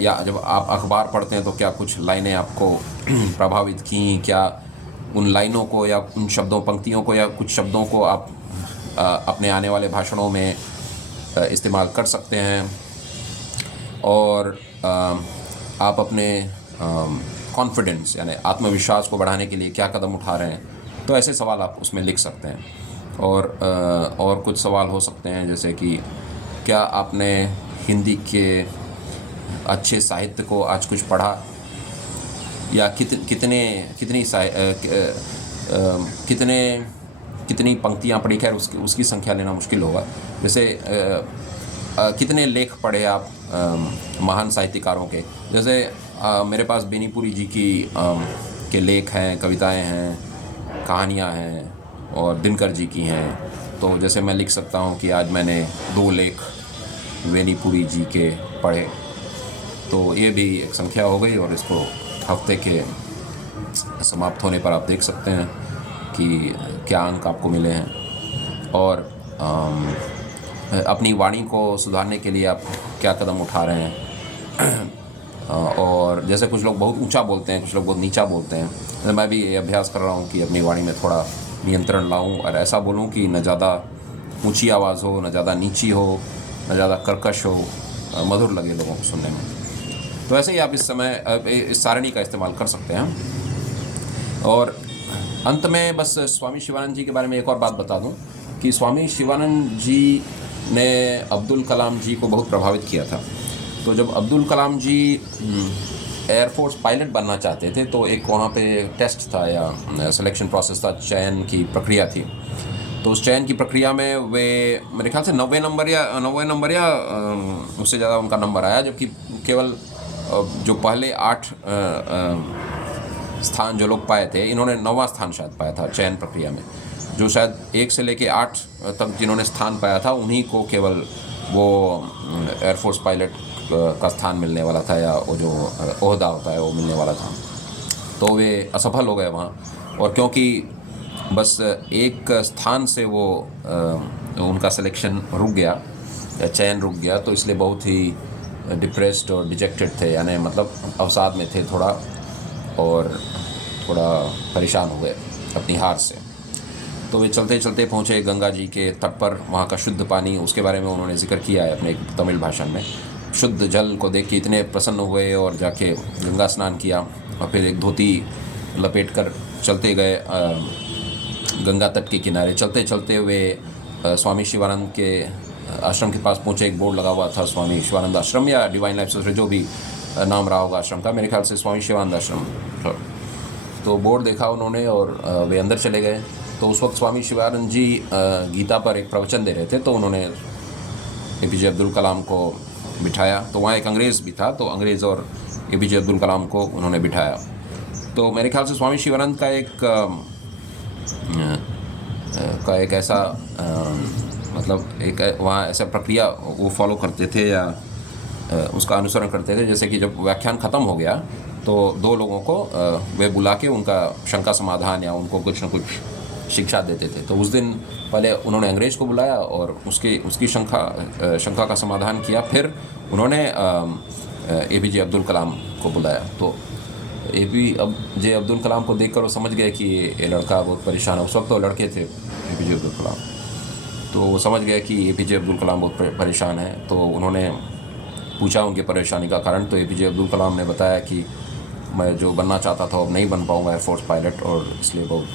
या जब आप अखबार पढ़ते हैं तो क्या कुछ लाइनें आपको प्रभावित की, क्या उन लाइनों को या उन शब्दों पंक्तियों को या कुछ शब्दों को आप अपने आने वाले भाषणों में इस्तेमाल कर सकते हैं। और आप अपने कॉन्फिडेंस यानी आत्मविश्वास को बढ़ाने के लिए क्या कदम उठा रहे हैं, तो ऐसे सवाल आप उसमें लिख सकते हैं। और कुछ सवाल हो सकते हैं जैसे कि क्या आपने हिंदी के अच्छे साहित्य को आज कुछ पढ़ा, या कितनी पंक्तियाँ पढ़ी। खैर उसकी संख्या लेना मुश्किल होगा। जैसे कितने लेख पढ़े आप महान साहित्यकारों के, जैसे मेरे पास बेनीपुरी जी के लेख हैं, कविताएं हैं, कहानियां हैं और दिनकर जी की हैं। तो जैसे मैं लिख सकता हूं कि आज मैंने 2 लेख बेनीपुरी जी के पढ़े, तो ये भी एक संख्या हो गई। और इसको हफ्ते के समाप्त होने पर आप देख सकते हैं कि क्या अंक आपको मिले हैं, और अपनी वाणी को सुधारने के लिए आप क्या कदम उठा रहे हैं। और जैसे कुछ लोग बहुत ऊंचा बोलते हैं, कुछ लोग बहुत नीचा बोलते हैं, तो मैं भी ये अभ्यास कर रहा हूँ कि अपनी वाणी में थोड़ा नियंत्रण लाऊं और ऐसा बोलूं कि न ज़्यादा ऊंची आवाज़ हो, न ज़्यादा नीची हो, न ज़्यादा कर्कश हो, मधुर लगे लोगों को सुनने में। तो ऐसे ही आप इस सारणी का इस्तेमाल कर सकते हैं। और अंत में बस स्वामी शिवानंद जी के बारे में एक और बात बता दूं कि स्वामी शिवानंद जी ने अब्दुल कलाम जी को बहुत प्रभावित किया था। तो जब अब्दुल कलाम जी एयरफोर्स पायलट बनना चाहते थे तो एक वहाँ पे टेस्ट था या सिलेक्शन प्रोसेस था, चयन की प्रक्रिया थी। तो उस चयन की प्रक्रिया में वे मेरे ख्याल से 90 नंबर या उससे ज़्यादा उनका नंबर आया, जबकि केवल जो पहले 8 स्थान जो लोग पाए थे, इन्होंने 9वां स्थान शायद पाया था चयन प्रक्रिया में। जो शायद 1 से लेके 8 तक जिन्होंने स्थान पाया था उन्हीं को केवल वो एयरफोर्स पायलट का स्थान मिलने वाला था, या वो जो ओहदा होता है वो मिलने वाला था। तो वे असफल हो गए वहाँ। और क्योंकि बस एक स्थान से वो उनका सिलेक्शन रुक गया, चयन रुक गया, तो इसलिए बहुत ही डिप्रेस्ड और डिजेक्टेड थे, यानी मतलब अवसाद में थे थोड़ा, और थोड़ा परेशान हुए अपनी हार से। तो वे चलते चलते पहुँचे गंगा जी के तट पर। वहाँ का शुद्ध पानी, उसके बारे में उन्होंने जिक्र किया है अपने एक तमिल भाषण में। शुद्ध जल को देख के इतने प्रसन्न हुए और जाके गंगा स्नान किया, और फिर एक धोती लपेट कर चलते गए गंगा तट के किनारे। चलते चलते वे स्वामी शिवानंद के आश्रम के पास पहुँचे। एक बोर्ड लगा हुआ था, स्वामी शिवानंद आश्रम या डिवाइन लाइफ सोसाइटी, जो भी नाम रहा होगा आश्रम का, मेरे ख्याल से स्वामी शिवानंद आश्रम। तो बोर्ड देखा उन्होंने और वे अंदर चले गए। तो उस वक्त स्वामी शिवानंद जी गीता पर एक प्रवचन दे रहे थे, तो उन्होंने APJ अब्दुल कलाम को बिठाया। तो वहाँ एक अंग्रेज़ भी था, तो अंग्रेज़ और APJ अब्दुल कलाम को उन्होंने बिठाया। तो मेरे ख्याल से स्वामी शिवानंद का एक ऐसा मतलब एक वहाँ ऐसा प्रक्रिया वो फॉलो करते थे या उसका अनुसरण करते थे, जैसे कि जब व्याख्यान ख़त्म हो गया तो दो लोगों को वे बुला के उनका शंका समाधान या उनको कुछ न कुछ शिक्षा देते थे। तो उस दिन पहले उन्होंने अंग्रेज़ को बुलाया और उसकी शंका का समाधान किया। फिर उन्होंने APJ अब्दुल कलाम को बुलाया। तो APJ अब्दुल कलाम को देखकर वो समझ गए कि ये लड़का बहुत परेशान है। उस वक्त तो लड़के थे APJ अब्दुल कलाम, तो वो समझ गए कि APJ अब्दुल कलाम बहुत परेशान है। तो उन्होंने पूछा उनकी परेशानी का कारण। तो APJ अब्दुल कलाम ने बताया कि मैं जो बनना चाहता था अब नहीं बन पाऊँगा एयरफोर्स पायलट, और इसलिए बहुत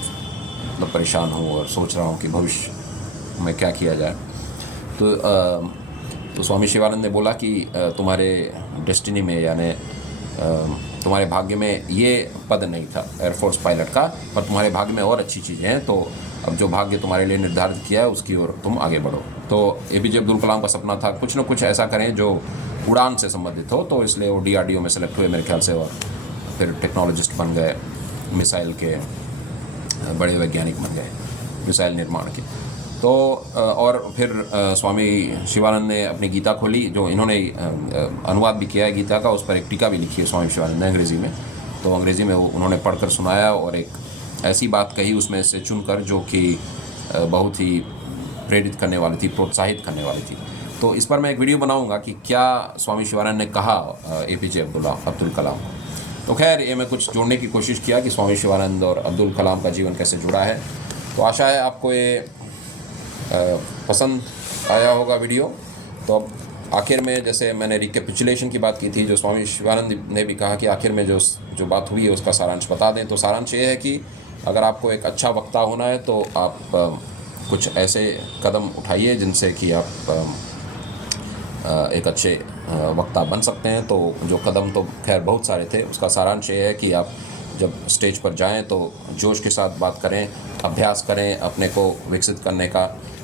मतलब परेशान हूँ और सोच रहा हूँ कि भविष्य में क्या किया जाए। तो स्वामी शिवानंद ने बोला कि तुम्हारे डेस्टिनी में, यानी तुम्हारे भाग्य में ये पद नहीं था एयरफोर्स पायलट का, पर तुम्हारे भाग्य में और अच्छी चीज़ें हैं। तो अब जो भाग्य तुम्हारे लिए निर्धारित किया है उसकी ओर तुम आगे बढ़ो। तो APJ अब्दुल कलाम का सपना था कुछ न कुछ ऐसा करें जो उड़ान से संबंधित हो, तो इसलिए वो DRDO में सेलेक्ट हुए मेरे ख्याल से, और फिर टेक्नोलॉजिस्ट बन गए, मिसाइल के बड़े वैज्ञानिक बन गए, मिसाइल निर्माण के। तो और फिर स्वामी शिवानंद ने अपनी गीता खोली, जो इन्होंने अनुवाद भी किया है गीता का, उस पर एक टीका भी लिखी है स्वामी शिवानंद ने अंग्रेज़ी में। तो अंग्रेज़ी में उन्होंने पढ़कर सुनाया और एक ऐसी बात कही उसमें से चुनकर जो कि बहुत ही प्रेरित करने वाली थी, प्रोत्साहित करने वाली थी। तो इस पर मैं एक वीडियो बनाऊंगा कि क्या स्वामी शिवानंद ने कहा APJ अब्दुल कलाम को। तो खैर ये मैं कुछ जोड़ने की कोशिश किया कि स्वामी शिवानंद और अब्दुल कलाम का जीवन कैसे जुड़ा है। तो आशा है आपको ये पसंद आया होगा वीडियो। तो अब आखिर में, जैसे मैंने रिकैपिचुलेशन की बात की थी, जो स्वामी शिवानंद ने भी कहा कि आखिर में जो बात हुई है उसका सारांश बता दें। तो सारांश ये है कि अगर आपको एक अच्छा वक्ता होना है तो आप कुछ ऐसे कदम उठाइए जिनसे कि आप एक अच्छे वक्ता बन सकते हैं। तो जो कदम तो खैर बहुत सारे थे, उसका सारांश ये है कि आप जब स्टेज पर जाएं तो जोश के साथ बात करें, अभ्यास करें अपने को विकसित करने का,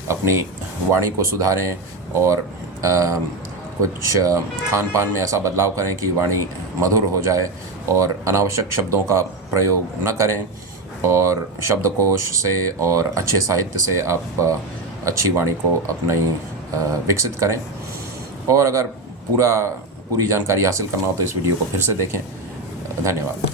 अपनी वाणी को सुधारें, और कुछ खान पान में ऐसा बदलाव करें कि वाणी मधुर हो जाए, और अनावश्यक शब्दों का प्रयोग न करें, और शब्दकोश से और अच्छे साहित्य से आप अच्छी वाणी को अपनी विकसित करें। और अगर पूरी जानकारी हासिल करना हो तो इस वीडियो को फिर से देखें। धन्यवाद।